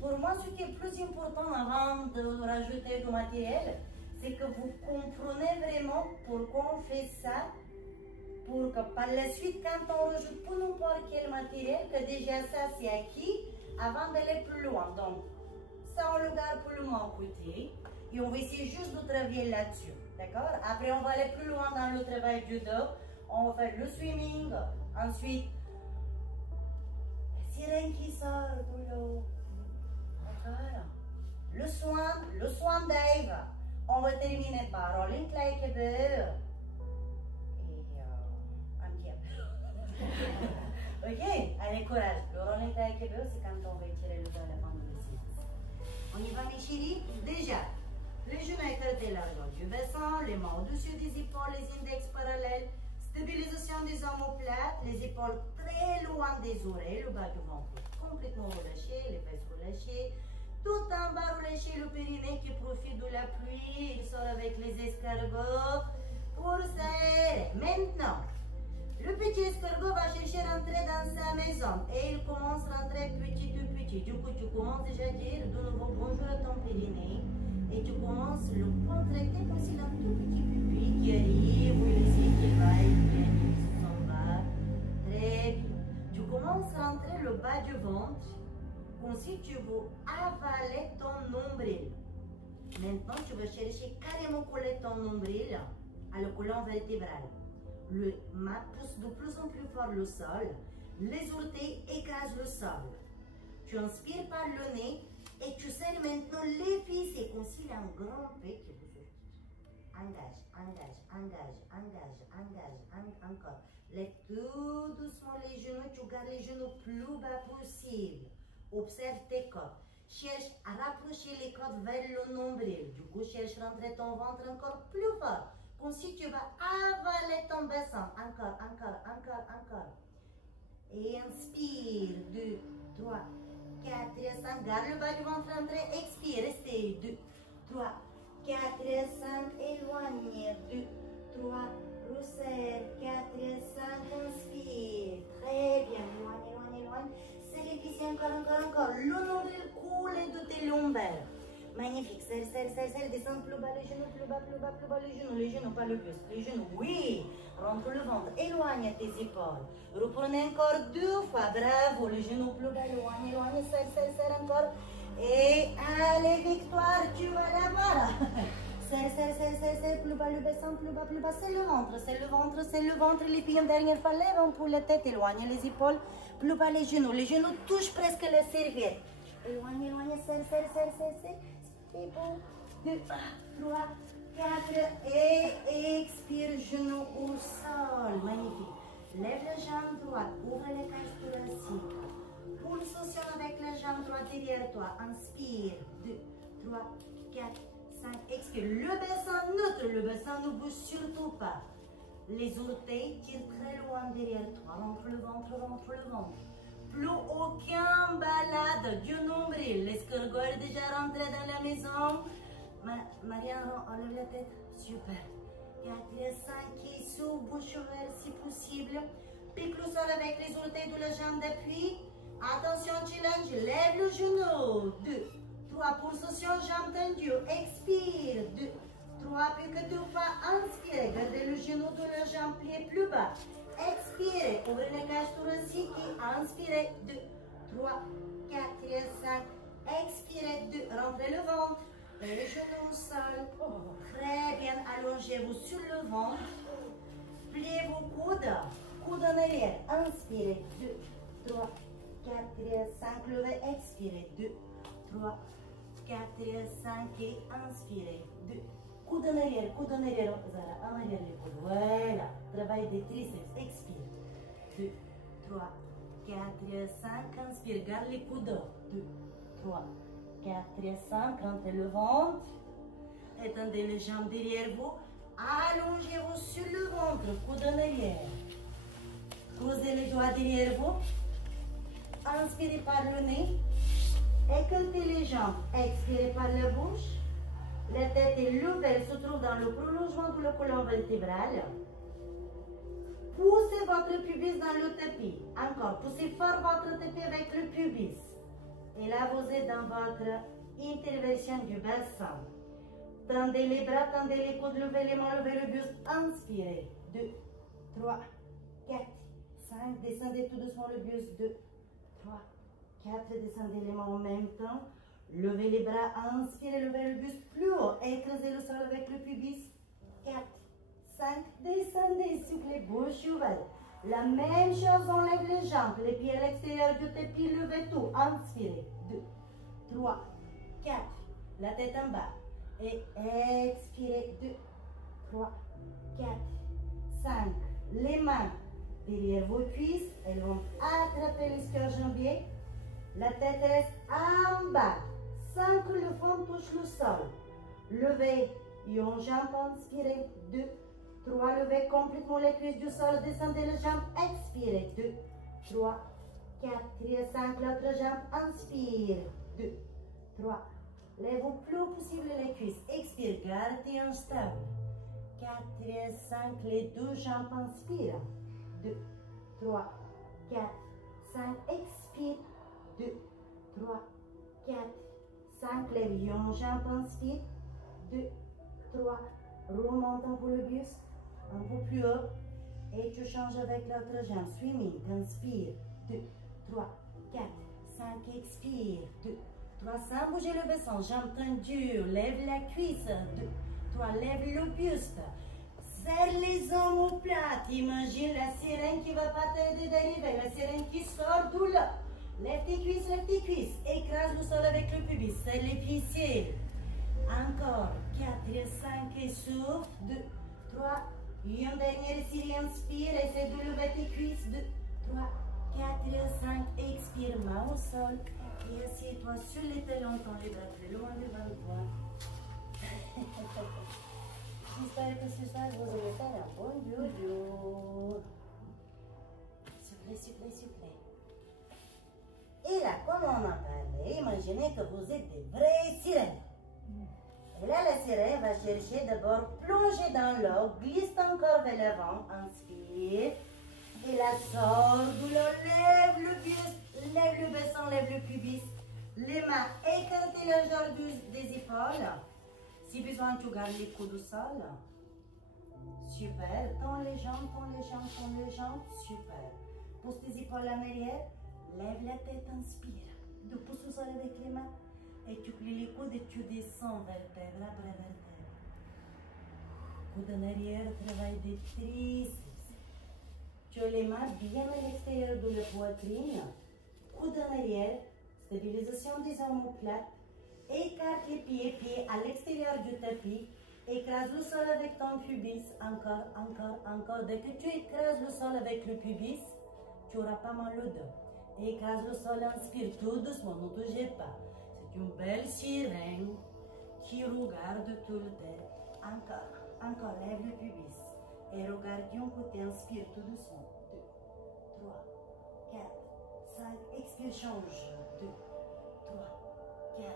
pour moi, ce qui est plus important avant de rajouter du matériel, c'est que vous comprenez vraiment pourquoi on fait ça, pour que par la suite, quand on rajoute pour n'importe quel matériel, que déjà ça c'est acquis avant d'aller plus loin. Donc, ça on le garde pour le moment côté, et on va essayer juste de travailler là-dessus, d'accord? Après, on va aller plus loin dans le travail du dos, on va faire le swimming, ensuite, sirène qui sort de l'eau. D'accord. Le swan dive. On va terminer par rolling like a bird. Et un petit peu. Ok, allez, courage. Le rôle est avec eux, c'est quand on va étirer le dos à la fin de l'exercice. On y va, mes chéris. Déjà, les genoux écartés largeur du bassin, les mains au-dessus des épaules, les index parallèles, stabilisation des omoplates, les épaules très loin des oreilles, le bas du ventre complètement relâché, les fesses relâchées, tout en bas relâché, le périnée qui profite de la pluie, il sort avec les escargots pour serrer. Maintenant, le petit escargot va chercher à rentrer dans sa maison et il commence à rentrer petit à petit. Du coup, tu commences déjà à dire de nouveau bonjour à ton périnée et tu commences à le contracter comme s'il a un tout petit pupille qui arrive, ou il essaie qu'il va, il vient, il s'en va. Très bien. Tu commences à rentrer le bas du ventre comme si tu veux avaler ton nombril. Maintenant, tu vas chercher carrément coller ton nombril à le colonne vertébrale. Le mat pousse de plus en plus fort le sol, les orteils écrasent le sol. Tu inspires par le nez et tu serres maintenant les fessiers comme s'il y a un grand P qui vous sortit. Engage, engage, engage, engage, engage, encore. Lève tout doucement les genoux, tu gardes les genoux plus bas possible. Observe tes côtes. Cherche à rapprocher les côtes vers le nombril. Du coup, cherche à rentrer ton ventre encore plus fort. Comme si tu vas avaler ton bassin. Encore, encore, encore, encore. Et inspire. 2, 3, 4, 5. Garde le bas du ventre rentré. Expire. Restez. 2, 3, 4, 5. Éloigne. 2, 3, resserre. 4, 5. Inspire. Très bien. Éloigne, éloigne, éloigne. Serre ici. Encore, encore, encore. Le nombril coule de tes lombaires. Magnifique, serre, serre, serre, serre, descends plus bas les genoux, plus bas, plus bas, plus bas les genoux, pas le buste, les genoux, oui, rentre le ventre, éloigne tes épaules, reprenez encore 2 fois, bravo, les genoux plus bas, éloigne, éloigne, serre, serre, serre encore, et allez, victoire, tu vas l'avoir, serre, serre, serre, serre, serre, plus bas le bassin, plus bas, c'est le ventre, c'est le ventre, c'est le ventre, les pieds en dernière fois, lève un peu la tête, éloigne les épaules, plus bas les genoux touchent presque la serviette, éloigne, éloigne, serre, serre, serre, serre, serre. Et bon, 2, 3, 4 et expire, genou au sol. Magnifique. Lève la jambe droite, ouvre les cages thoraciques. Pulsation avec la jambe droite derrière toi. Inspire. 2, 3, 4, 5. Expire. Le bassin neutre, le bassin ne bouge surtout pas. Les orteils tirent très loin derrière toi. Rentre le ventre, rentre le ventre. Plus aucun balade du nombril. L'escargot est déjà rentré dans la maison. Marianne, enlève la tête. Super. 4, 5 qui sous bouche ouverte si possible. Pique le sol avec les orteils de la jambe d'appui. Attention, challenge. Lève le genou. 2, 3, pulsation, jambe tendue. Expire. 2, 3, plus que 2 fois. Inspire. Gardez le genou de la jambe plié plus bas. Expirez, ouvrez les cages thoraciques et inspirez, 2, 3, 4, 5, expirez, 2, rentrez le ventre, les genoux au sol, très bien, allongez-vous sur le ventre, pliez vos coudes, coudes en arrière, inspirez, 2, 3, 4, 5, levez, expirez, 2, 3, 4, 5 et inspirez, 2, coude en arrière, Zara, en arrière les coudes, voilà, travail des triceps, expire, 2, 3, 4, 5, inspire, garde les coudes, 2, 3, 4, 5, rentrez le ventre, étendez les jambes derrière vous, allongez-vous sur le ventre, coude en arrière, posez les doigts derrière vous, inspirez par le nez, écartez les jambes, expirez par la bouche. La tête est levée, elle se trouve dans le prolongement de la colonne vertébrale. Poussez votre pubis dans le tapis. Encore, poussez fort votre tapis avec le pubis. Et là, vous êtes dans votre interversion du bassin. Tendez les bras, tendez les coudes, levez les mains, levez le buste. Inspirez. 2, 3, 4, 5. Descendez tout doucement le buste. 2, 3, 4. Descendez les mains en même temps. Levez les bras, inspirez, levez le buste plus haut, écrasez le sol avec le pubis. 4, 5, descendez, soufflez, bouche ouverte. La même chose, enlève les jambes, les pieds à l'extérieur du tapis, levez tout, inspirez. 2, 3, 4, la tête en bas. Et expirez, 2, 3, 4, 5. Les mains Derrière vos cuisses, elles vont attraper l'ischio-jambier. La tête reste en bas, sans que le fond touche le sol. Levez une jambe, inspirez. 2, 3, levez complètement les cuisses du sol, descendez les jambes, expirez. 2, 3, 4, 5, l'autre jambe, inspire. 2, 3, lève au plus possible les cuisses, expire, gardez un stable. 4, 5, les deux jambes, inspire. 2, 3, 4, 5, expire. 2, 3, 4, 5, lève une jambe, inspire. 2, 3, remonte un peu le buste, un peu plus haut. Et tu changes avec l'autre jambe. Swimming, inspire. 2, 3, 4, 5, expire. 2, 3, sans bouger le bassin, jambe tendue, lève la cuisse. 2, 3, lève le buste. Serre les omoplates. Imagine la sirène qui va pas t'aider d'arriver, la sirène qui sort d'où là. Lève tes cuisses, écrase le sol avec le pubis, serre les fessiers. Encore, 4, 5 et souffle. 2, 3, une dernière série, inspire, essaie de lever tes cuisses. 2, 3, 4, 5, expire, main au sol. Et assieds-toi sur les talons, tends les bras très loin devant toi. J'espère que ce soir vous allez faire un bon jour. Soufflez. Et là, comme on en parlait, imaginez que vous êtes des vraies sirènes. Et là, la sirène va chercher d'abord plonger dans l'eau, glisse encore vers l'avant, inspire. Et là, sort de l'eau, lève le buste, lève le bassin, lève le pubis. Les mains, écartez le genre des épaules. Si besoin, tu gardes les coudes au sol. Super. Tends les jambes. Super. Pousse tes épaules en arrière. Lève la tête, inspire. Tu pousses au sol avec les mains. Et tu plies les coudes et tu descends vertèbre après vertèbre. Coude en arrière, travail des triceps. Tu as les mains bien à l'extérieur de la poitrine. Coude en arrière. Stabilisation des omoplates. Écarte les pieds à l'extérieur du tapis. Écrase le sol avec ton pubis. Encore. Dès que tu écrases le sol avec le pubis, tu auras pas mal au dos. Écrase le sol, inspire tout doucement, ne te jette pas. C'est une belle sirène qui regarde tout le temps. Encore, lève le pubis. Et regarde d'un côté, inspire tout doucement. 2, 3, 4, 5, expire, change. 2, 3, 4,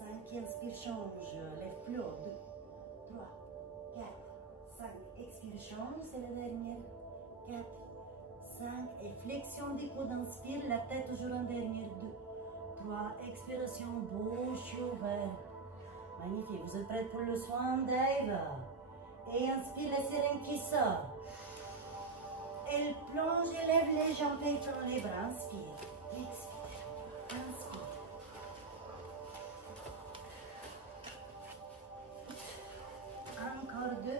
5, inspire, change. Lève plus haut. 2, 3, 4, 5, expire, change. C'est la dernière. 4, 5, et flexion des coudes, inspire, la tête toujours en dernière. 2, 3, expiration, bouche ouverte. Magnifique, vous êtes prêts pour le swan dive. Et inspire, la sirène qui sort. Elle plonge, élève les jambes et tend les bras. Inspire, expire, inspire. Encore 2.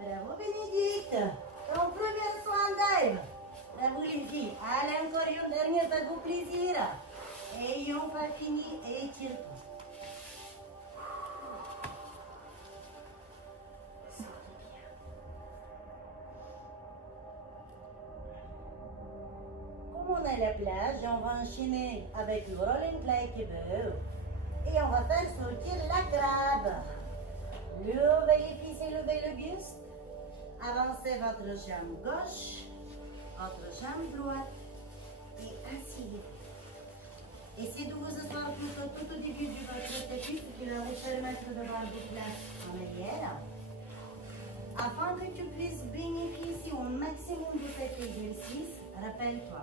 Bravo Bénédicte. Ton premier swan dive. Bravo les filles. Allez, encore une dernière, faites-vous plaisir. Et on va finir et étire-toi. Comme on est à la plage, on va enchaîner avec le roll and play qui veut. Et on va faire sortir la crabe. Levez les fessiers, levez le buste. Avancez votre jambe gauche, votre jambe droite et asseyez. Essayez de vous asseoir tout au début de votre tapis pour qu'il vous permette d'avoir de place en arrière. Afin que tu puisses bénéficier au maximum de cet exercice, rappelle-toi,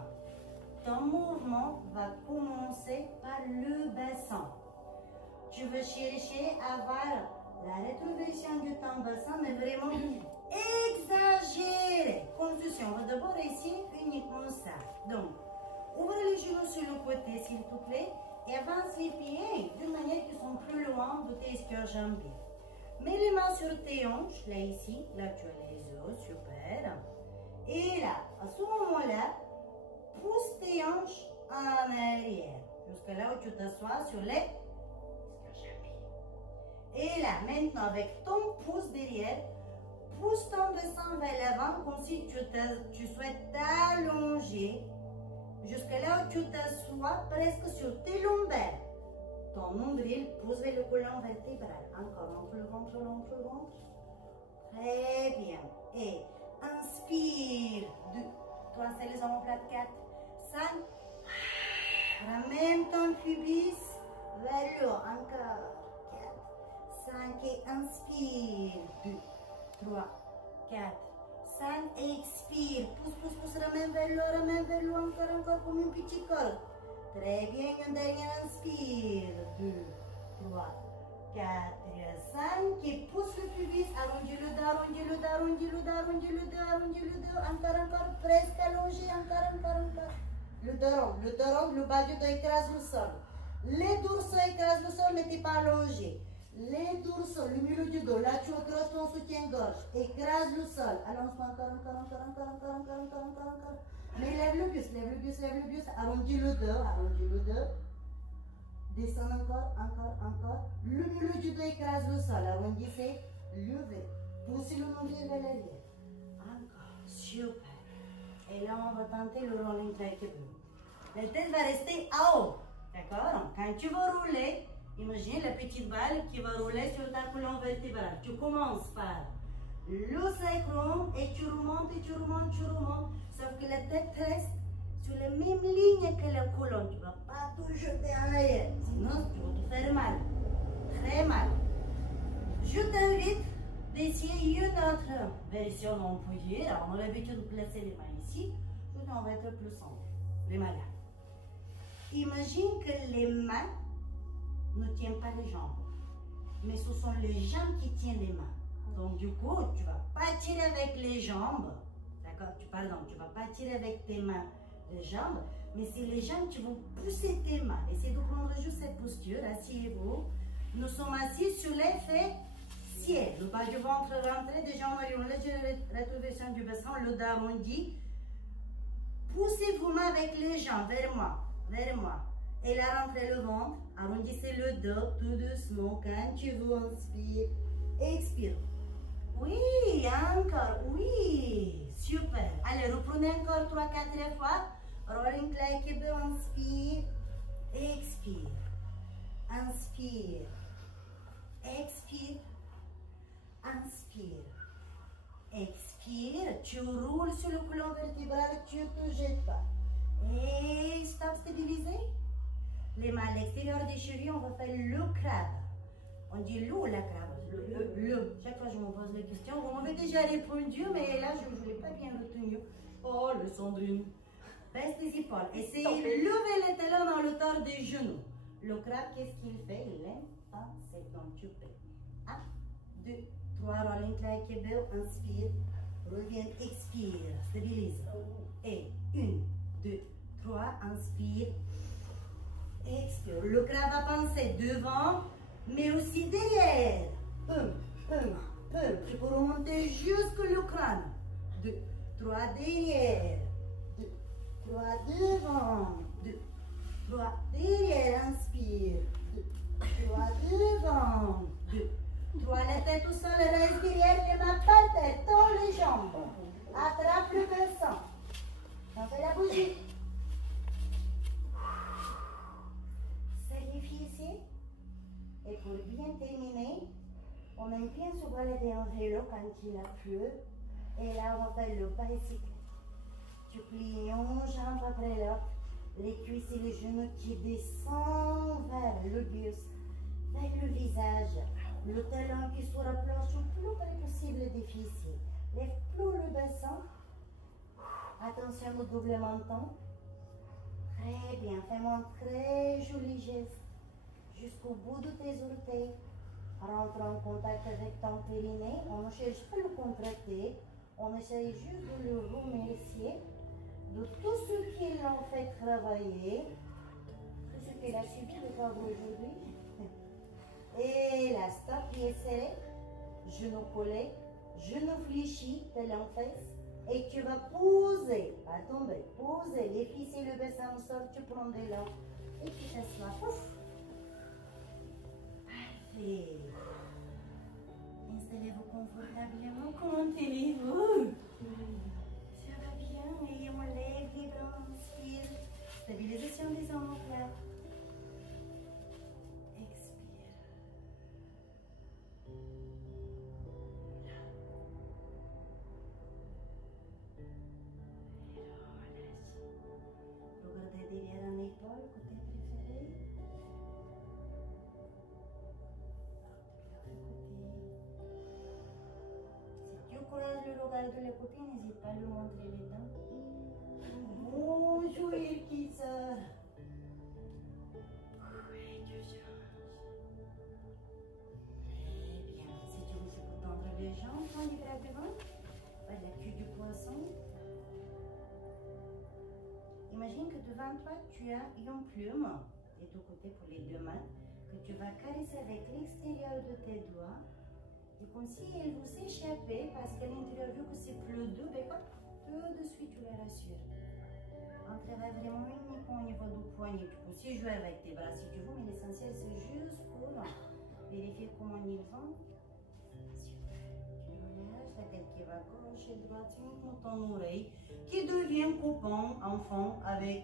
ton mouvement va commencer par le bassin. Tu veux chercher à avoir la rétroversion de ton bassin, mais vraiment exagéré. Confusion, on va d'abord essayer uniquement ça. Donc, ouvre les genoux sur le côté, s'il te plaît, et avance les pieds d'une manière qui sont plus loin de tes ischio-jambiers. Mets les mains sur tes hanches, là ici, là tu as les os, super. Et là, à ce moment-là, pousse tes hanches en arrière, jusqu'à là où tu t'assois sur les ischio-jambiers. Et là, maintenant, avec ton pouce derrière, pousse ton bassin vers l'avant comme si tu souhaites t'allonger jusqu'à là où tu t'assois presque sur tes lombaires. Ton nombril pousse vers le colonne vertébrale. Encore, entre le ventre, l'entre le ventre. Très bien. Et inspire. 2. Toi, c'est les omoplates. 4. 5. Ramène ton pubis vers le haut. Encore. 4. 5. Et inspire. 2. 3. 4. 5. Et expire. Pousse, pousse, pousse. Ramène vers le haut. Ramène vers le haut. Encore, encore comme une petite corde. Très bien. Un dernier inspire. 2. 3. 4, 5, et pousse le pubis, arrondis le dos, arrondis le dos, arrondis le dos, arrondis le dos, arrondis le dos, encore, presque allongé, encore. Le dos rond, le bas du dos écrase le sol. Les dorsaux écrasent le sol, mais t'es pas allongé. Les dorsaux, le milieu du dos, là tu accroches ton soutien-gorge, écrase le sol. Allonge-toi encore. Mais lève le buste, arrondis le dos. Descends encore. Le milieu du dos écrase le sol. Arrondissez, levez. Poussez le nombril vers l'arrière. Encore. Super. Et là, on va tenter le rolling like. La tête va rester à haut. D'accord? Quand tu vas rouler, imagine la petite balle qui va rouler sur ta colonne vertébrale. Tu commences par le sacrum et tu remontes. Sauf que la tête reste sur la même ligne que la colonne. Tu ne vas pas tout jeter en arrière. Sinon, tu vas te faire mal. Très mal. Je t'invite d'essayer une autre version employée. Alors, on a l'habitude de placer les mains ici. Aujourd'hui, on va être plus simple. Les mains là. Imagine que les mains ne tiennent pas les jambes. Mais ce sont les jambes qui tiennent les mains. Donc, du coup, tu ne vas pas tirer avec les jambes. D'accord? Pardon, tu ne vas pas tirer avec tes mains les jambes, mais c'est les jambes qui vont pousser tes mains. Essayez de prendre juste cette posture, asseyez-vous. Nous sommes assis sur les fessiers. Le bas du ventre rentré, déjà on a eu une légère rétroversion du bassin, le dos arrondi. Poussez vos mains avec les jambes vers moi. Et là, rentrez le ventre, arrondissez le dos tout doucement. Quand tu veux, inspire, expire. Oui, encore, oui. Super. Allez, reprenez encore 3-4 fois. Rolling like a inspire, expire. Inspire, expire, inspire. Expire, tu roules sur le colonne vertébrale, tu ne te jettes pas. Et stop, stabilisé. Les mains à l'extérieur des chevilles, on va faire le crabe. On dit l'eau, la crabe. Le. Chaque fois que je me pose la question, vous m'avez déjà répondu, mais là, je ne l'ai pas bien retenu. Oh, le Sandrine. Baisse les épaules. Essayez de lever les talons dans le tord des genoux. Le crabe, qu'est-ce qu'il fait? Il aime pas, c'est donc tu peux. 1, 2, 3, rolling like a bell, inspire, reviens, expire, stabilise. Et 1, 2, 3, inspire, expire. Le crabe va penser devant, mais aussi derrière. Tu peux remonter jusqu'au le crâne. 2, 3 derrière. 2, 3 devant. 2, 3 derrière. Inspire. 2, 3 devant. 2, 3 la tête au sol, reste derrière, les mains par terre, tends les jambes. Attrape le bassin. On fait la bougie. C'est difficile. Et pour bien terminer, on aime bien se balader en vélo quand il a plu. Et là, on va faire le bicycle. Tu plies une jambe après l'autre, les cuisses et les genoux qui descendent vers le buste, vers le visage. Le talon qui se rapproche le plus près possible et difficile. Lève plus le bassin. Attention au double menton. Très bien. Fais-moi un très joli geste jusqu'au bout de tes orteils. Rentre en contact avec ton périnée. On ne cherche pas à le contracter. On essaye juste de le remercier de tout ce qu'il a fait travailler, tout ce qu'il a subi de faire aujourd'hui. Et là, stop, pied serré, genou collé, genou fléchi, talon fesse. Et tu vas poser, pas tomber, poser les fils et le bassin au sol, tu prends de l'eau et tu t'assois. Pouf. Parfait. Installez-vous confortablement. Comment allez-vous? Ça va bien, et on lève les bras, inspire. Stabilisation des omoplates. Expire. Regardez derrière un épaule, côté préféré. Si tu croises le regard de la copine, n'hésite pas à lui montrer les dents. Bonjour, Kissa. Oui, tu changes. Très bien. Si tu veux, c'est pour tendre les jambes, prends les bras devant. Pas la queue du poisson. Imagine que devant toi, tu as une plume des deux côtés pour les deux mains que tu vas caresser avec l'extérieur de tes doigts. Et comme si elle vous s'échappait parce qu'à l'intérieur, vu que c'est plus doux, ben, tout de suite, tu la rassures. On travaille vraiment uniquement au niveau du poignet. Tu peux aussi jouer avec tes bras si tu veux, mais l'essentiel, c'est juste pour vérifier comment ils vont. Super. Tu relâches la tête qui va gauche et droite, uniquement ton oreille qui devient copain, enfant, avec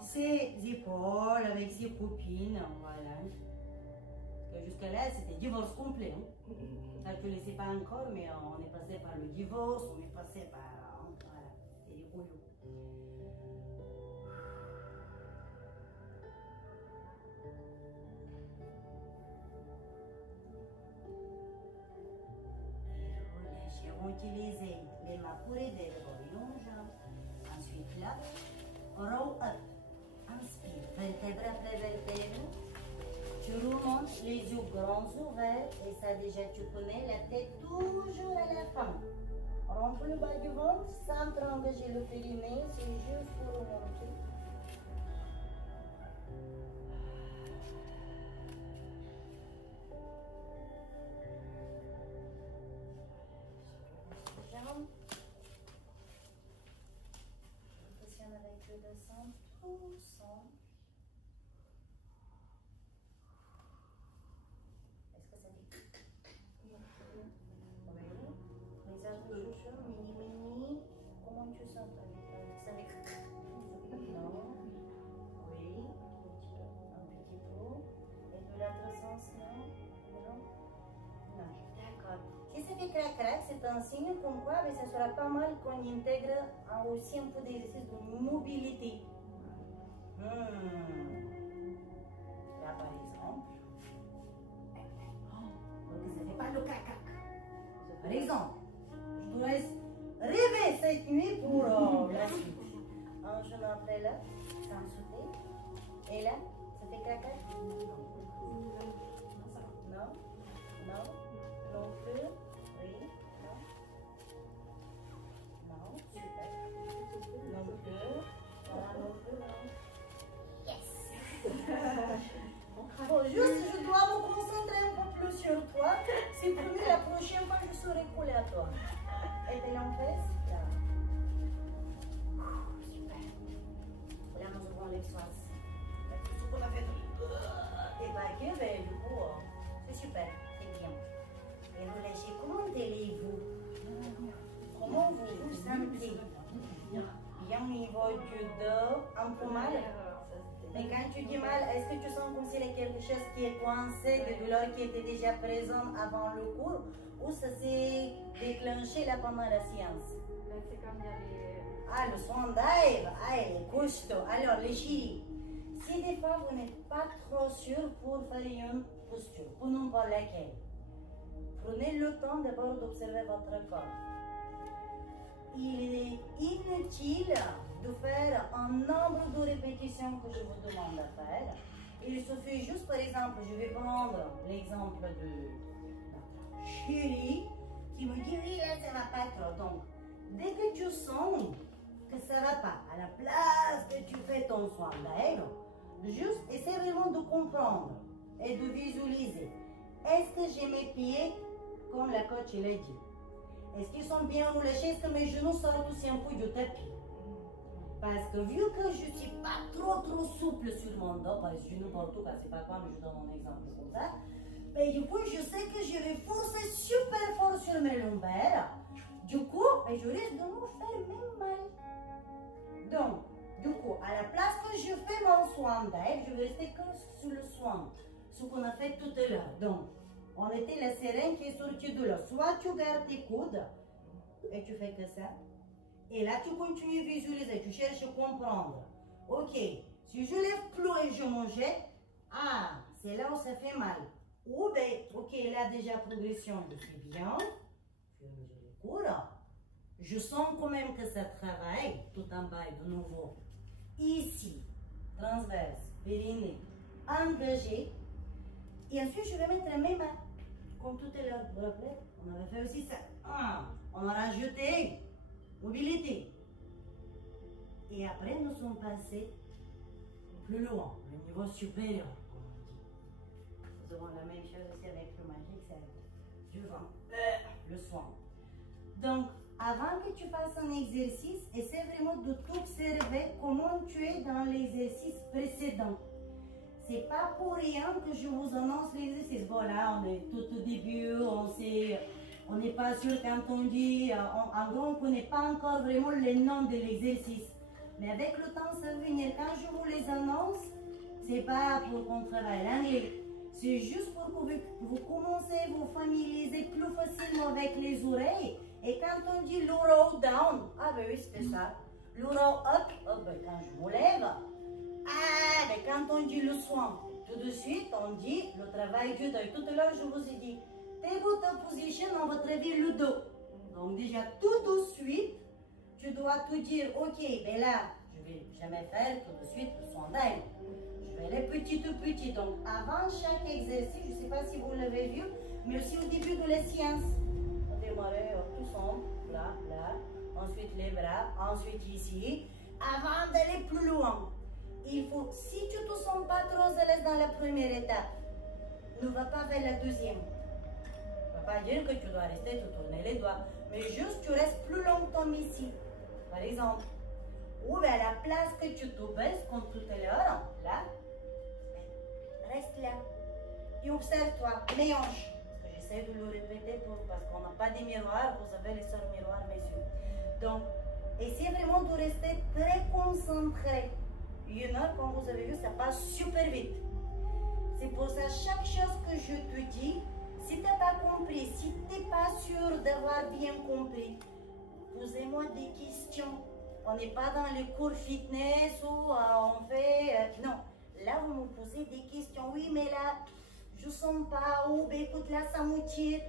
ses épaules, avec ses copines. Voilà. Parce que jusque-là, c'était divorce complet. Hein? Là, tu ne le sais pas encore, mais on est passé par le divorce, on est passé par. Voilà, c'est rigolo. Relâchez, on va utiliser les mains pour aider le une jambe. Ensuite, là, roll up. Inspire, vertèbre après vertèbre. Tu remontes les yeux grands ouverts et ça déjà tu connais, la tête toujours à la fin. Rentre le bas du ventre sans engager le périnée, c'est juste pour remonter. Jambes. Je pressionne avec le descente tout son. Mini, comment tu sens ça avec non, oui, un petit peu, et de l'autre sens, non, d'accord. Si ça fait crac-crac, c'est un signe comme quoi mais ça sera pas mal qu'on intègre aussi un peu d'exercice de mobilité. Là, par exemple, donc ça ne fait pas le crac-crac. Par exemple, je dois rêver cette nuit pour la suite. Un genou après là, sans sauter. Et là, ça fait crac-crac? Non? Non? Non plus? Oui? Non? Non? Super. Non plus? Voilà, non plus, non? Yes! Bon, juste, je dois me concentrer un peu plus sur toi. C'est promis, la prochaine fois, je serai collée à toi. Et puis en face, là. Super. Là, nous ouvrons les soins. Tout ce qu'on a fait, et bah, que ben, du coup, c'est super, c'est bien. Et relâchez, comment allez-vous? Comment vous vous sentez? Bien au niveau du dos, un peu mal? Mais quand tu dis mal, est-ce que tu sens comme s'il y a quelque chose qui est coincé, des douleurs qui étaient déjà présentes avant le cours, ou ça s'est déclenché là pendant la séance? C'est comme il y a les... Ah, le soin d'air, ah, il est costaud. Alors, les chéris, si des fois vous n'êtes pas trop sûr pour faire une posture, pour n'importe laquelle, prenez le temps d'abord d'observer votre corps. Il est inutile de faire un nombre de répétitions que je vous demande à faire. Il suffit juste, par exemple, je vais prendre l'exemple de notre chérie qui me dit oui, là, ça va pas trop. Donc, dès que tu sens que ça va pas, à la place que tu fais ton soin d'air, juste essaie vraiment de comprendre et de visualiser. Est-ce que j'ai mes pieds comme la coach l'a dit? Est-ce qu'ils sont bien relâchés? Est-ce que mes genoux sortent aussi un peu du tapis? Parce que vu que je ne suis pas trop souple sur mon dos, parce que je n'importe où, c'est pas quoi, mais je donne un exemple comme ça. Mais du coup, je sais que je vais forcer super fort sur mes lombaires. Du coup, je risque de me faire même mal. Donc, du coup, à la place que je fais mon soin d'aide, je vais rester que sur le soin. Ce qu'on a fait tout à l'heure. Donc, on était la seringue qui est sortie de là. Soit tu gardes tes coudes et tu fais que ça. Et là, tu continues à visualiser, tu cherches à comprendre. Ok, si je lève plus et je me jette, c'est là où ça fait mal. Ou bien, ok, là déjà progression, je suis bien. Je mesure les cours. Je sens quand même que ça travaille tout en bas de nouveau. Ici, transverse, périnée, engagé. Et ensuite, je vais mettre mes mains. Comme tout à l'heure, vous vous rappelez? On avait fait aussi ça. On a rajouté mobilité. Et après, nous sommes passés plus loin, le niveau supérieur, comme on dit. Nous avons la même chose aussi avec le magique, c'est du vent, le soin. Donc, avant que tu fasses un exercice, essaie vraiment de t'observer comment tu es dans l'exercice précédent. C'est pas pour rien que je vous annonce l'exercice. Voilà, on est tout au début, on n'est pas sûr quand on dit, en gros, on ne connaît pas encore vraiment les noms de l'exercice. Mais avec le temps, ça va venir. Quand je vous les annonce, c'est pas pour qu'on travaille l'anglais. C'est juste pour que vous commencez à vous familiariser plus facilement avec les oreilles. Et quand on dit l'oreille down, ben oui, c'était ça. L'oreille up, quand je me lève. Mais quand on dit le soin, tout de suite, on dit le travail du dos. Tout à l'heure, je vous ai dit, table position, on va travailler le dos. Donc déjà, tout de suite, tu dois te dire, ok, ben là, je vais jamais faire tout de suite le soin d'aile. Je vais aller petit à petit. Donc avant chaque exercice, je ne sais pas si vous l'avez vu, mais aussi au début de la séance, on démarrait tout ensemble, là, là, ensuite les bras, ensuite ici, avant d'aller plus loin. Il faut, si tu ne te sens pas trop à l'aise dans la première étape, ne va pas vers la deuxième. Ça ne va pas dire que tu dois rester, te tourner les doigts, mais juste tu restes plus longtemps ici, par exemple. Ou à la place que tu te baisses, comme tout à l'heure, là, reste là. Et observe-toi, mes hanches. J'essaie de le répéter parce qu'on n'a pas de miroir, vous avez les seuls miroirs, messieurs. Donc, essayez vraiment de rester très concentré. Une heure, comme vous avez vu, ça passe super vite. C'est pour ça, chaque chose que je te dis, si tu n'as pas compris, si tu n'es pas sûr d'avoir bien compris, posez-moi des questions. On n'est pas dans les cours fitness où on fait... non, là, vous me posez des questions. Oui, mais là, je ne sens pas. Ou, ben, écoute, là, ça me tire.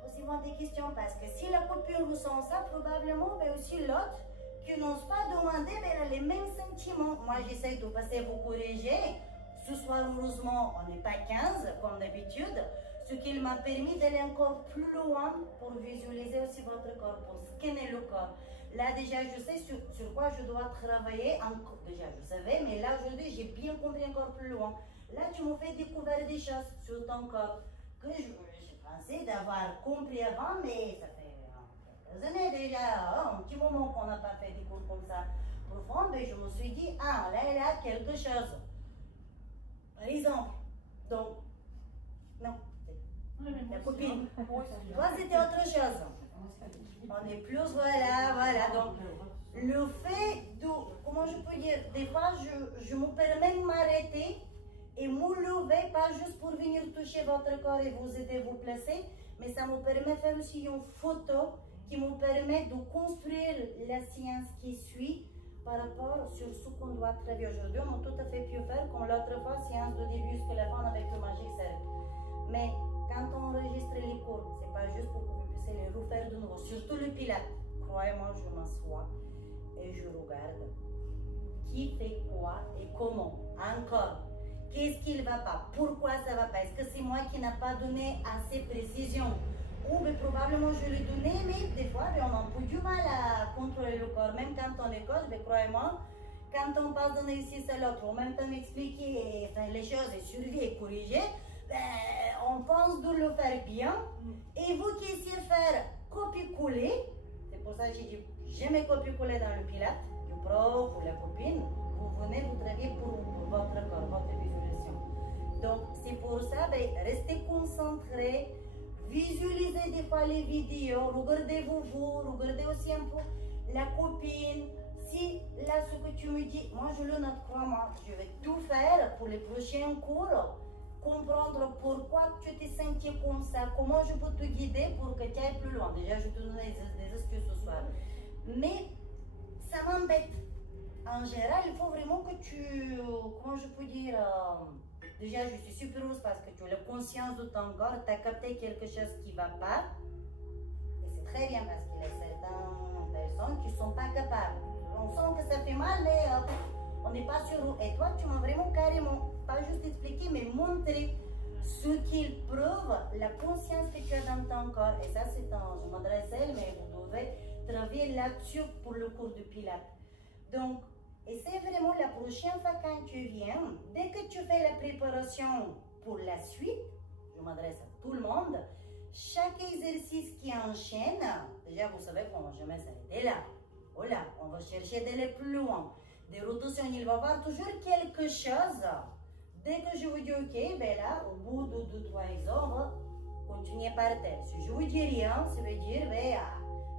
Posez-moi des questions parce que si la copine ressent ça, probablement, ben aussi l'autre qui n'ose pas demander, ben, elle a les mêmes sentiments. Moi, j'essaie de passer à vous corriger. Ce soir, heureusement, on n'est pas 15 comme d'habitude, ce qui m'a permis d'aller encore plus loin pour visualiser aussi votre corps, pour scanner le corps. Là, déjà, je sais sur quoi je dois travailler. Déjà, je savais, mais là, aujourd'hui, j'ai bien compris encore plus loin. Là, tu me fais découvrir des choses sur ton corps que je pensais d'avoir compris avant, mais ça fait quelques années déjà, un petit moment qu'on n'a pas fait des cours comme ça profonds, mais je me suis dit, là, il y a quelque chose. Par exemple, donc, non, la copine, toi c'était autre chose. On est plus, voilà, donc le fait de, comment je peux dire, des fois je me permets de m'arrêter et me lever, pas juste pour venir toucher votre corps et vous aider à vous placer, mais ça me permet de faire aussi une photo qui me permet de construire la séance qui suit par rapport sur ce qu'on doit travailler aujourd'hui. On a tout à fait pu faire comme l'autre fois, séance de début jusqu'à la fin avec le Magic Cercle. Mais quand on enregistre les cours, c'est pas juste pour que vous puissiez les refaire de nouveau. Surtout le pilates. Croyez-moi, je m'assois et je regarde qui fait quoi et comment. Encore. Qu'est-ce qui ne va pas? Pourquoi ça ne va pas? Est-ce que c'est moi qui n'ai pas donné assez de précision? Ou bien, probablement je l'ai donné, mais des fois on a un peu du mal à contrôler le corps. Même quand on est coach, croyez-moi, quand on passe d'un exercice à l'autre, en même temps expliquer les choses et surveiller et corriger, on pense de le faire bien. Et vous qui essayez de faire copier-coller, c'est pour ça que j'ai dit jamais copier-coller dans le pilates, du prof ou la copine, vous venez vous travailler pour votre corps, votre visualisation. Donc, c'est pour ça, restez concentrés, visualisez des fois les vidéos, regardez-vous, regardez aussi un peu la copine. Si là, ce que tu me dis, moi je le note, crois-moi, je vais tout faire pour les prochains cours, comprendre pourquoi tu t'es senti comme ça, comment je peux te guider pour que tu ailles plus loin. Déjà, je te donne des excuses ce soir. Mais ça m'embête. En général, il faut vraiment que tu, comment je peux dire, déjà je suis super heureuse parce que tu as la conscience de ton corps, tu as capté quelque chose qui ne va pas. Et c'est très bien parce qu'il y a certaines personnes qui ne sont pas capables. On sent que ça fait mal, mais on n'est pas sûr. Et toi, tu m'as vraiment carrément, pas juste expliqué, mais montré ce qu'il prouve, la conscience que tu as dans ton corps. Et ça, c'est un, je m'adresse à elle, mais vous devez travailler là-dessus pour le cours de Pilates. Donc, et c'est vraiment la prochaine fois quand tu viens, dès que tu fais la préparation pour la suite, je m'adresse à tout le monde, chaque exercice qui enchaîne, déjà vous savez qu'on ne va jamais s'arrêter là. Voilà, on va chercher d'aller plus loin. Des rotations, il va y avoir toujours quelque chose. Dès que je vous dis OK, ben là, au bout de 2-3 exemples, on va continuer par terre. Si je vous dis rien, ça veut dire, ben,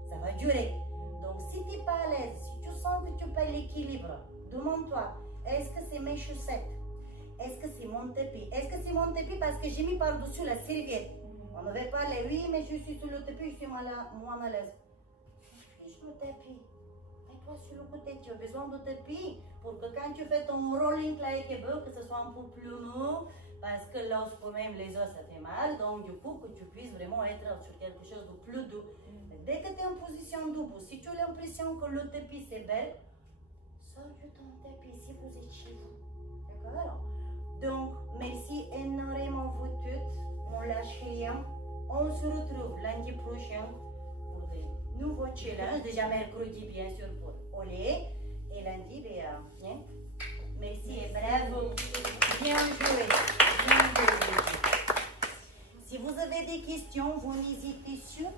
ça va durer. Donc, si tu n'es pas à l'aise, si tu sens que tu perds l'équilibre, demande-toi, est-ce que c'est mes chaussettes? Est-ce que c'est mon tapis? Est-ce que c'est mon tapis parce que j'ai mis par-dessus la serviette? On avait parlé, oui, mais je suis sur le tapis, je suis moins à l'aise. Fiche le tapis. Mets-toi sur le côté, tu as besoin de tapis pour que quand tu fais ton rolling like-a-bug, que ce soit un peu plus mou, parce que lorsque même les os, ça fait mal, donc du coup, que tu puisses vraiment être sur quelque chose de plus doux. Dès que tu es en position debout, si tu as l'impression que le tapis c'est belle, sors de ton tapis si vous êtes chez vous. D'accord? Donc, merci énormément vous toutes. On lâche rien. On se retrouve lundi prochain pour des nouveaux challenges. Déjà mercredi, bien sûr, pour Olé. Et lundi, bien. Merci et bravo. Bien joué. Bien joué. Si vous avez des questions, vous n'hésitez surtout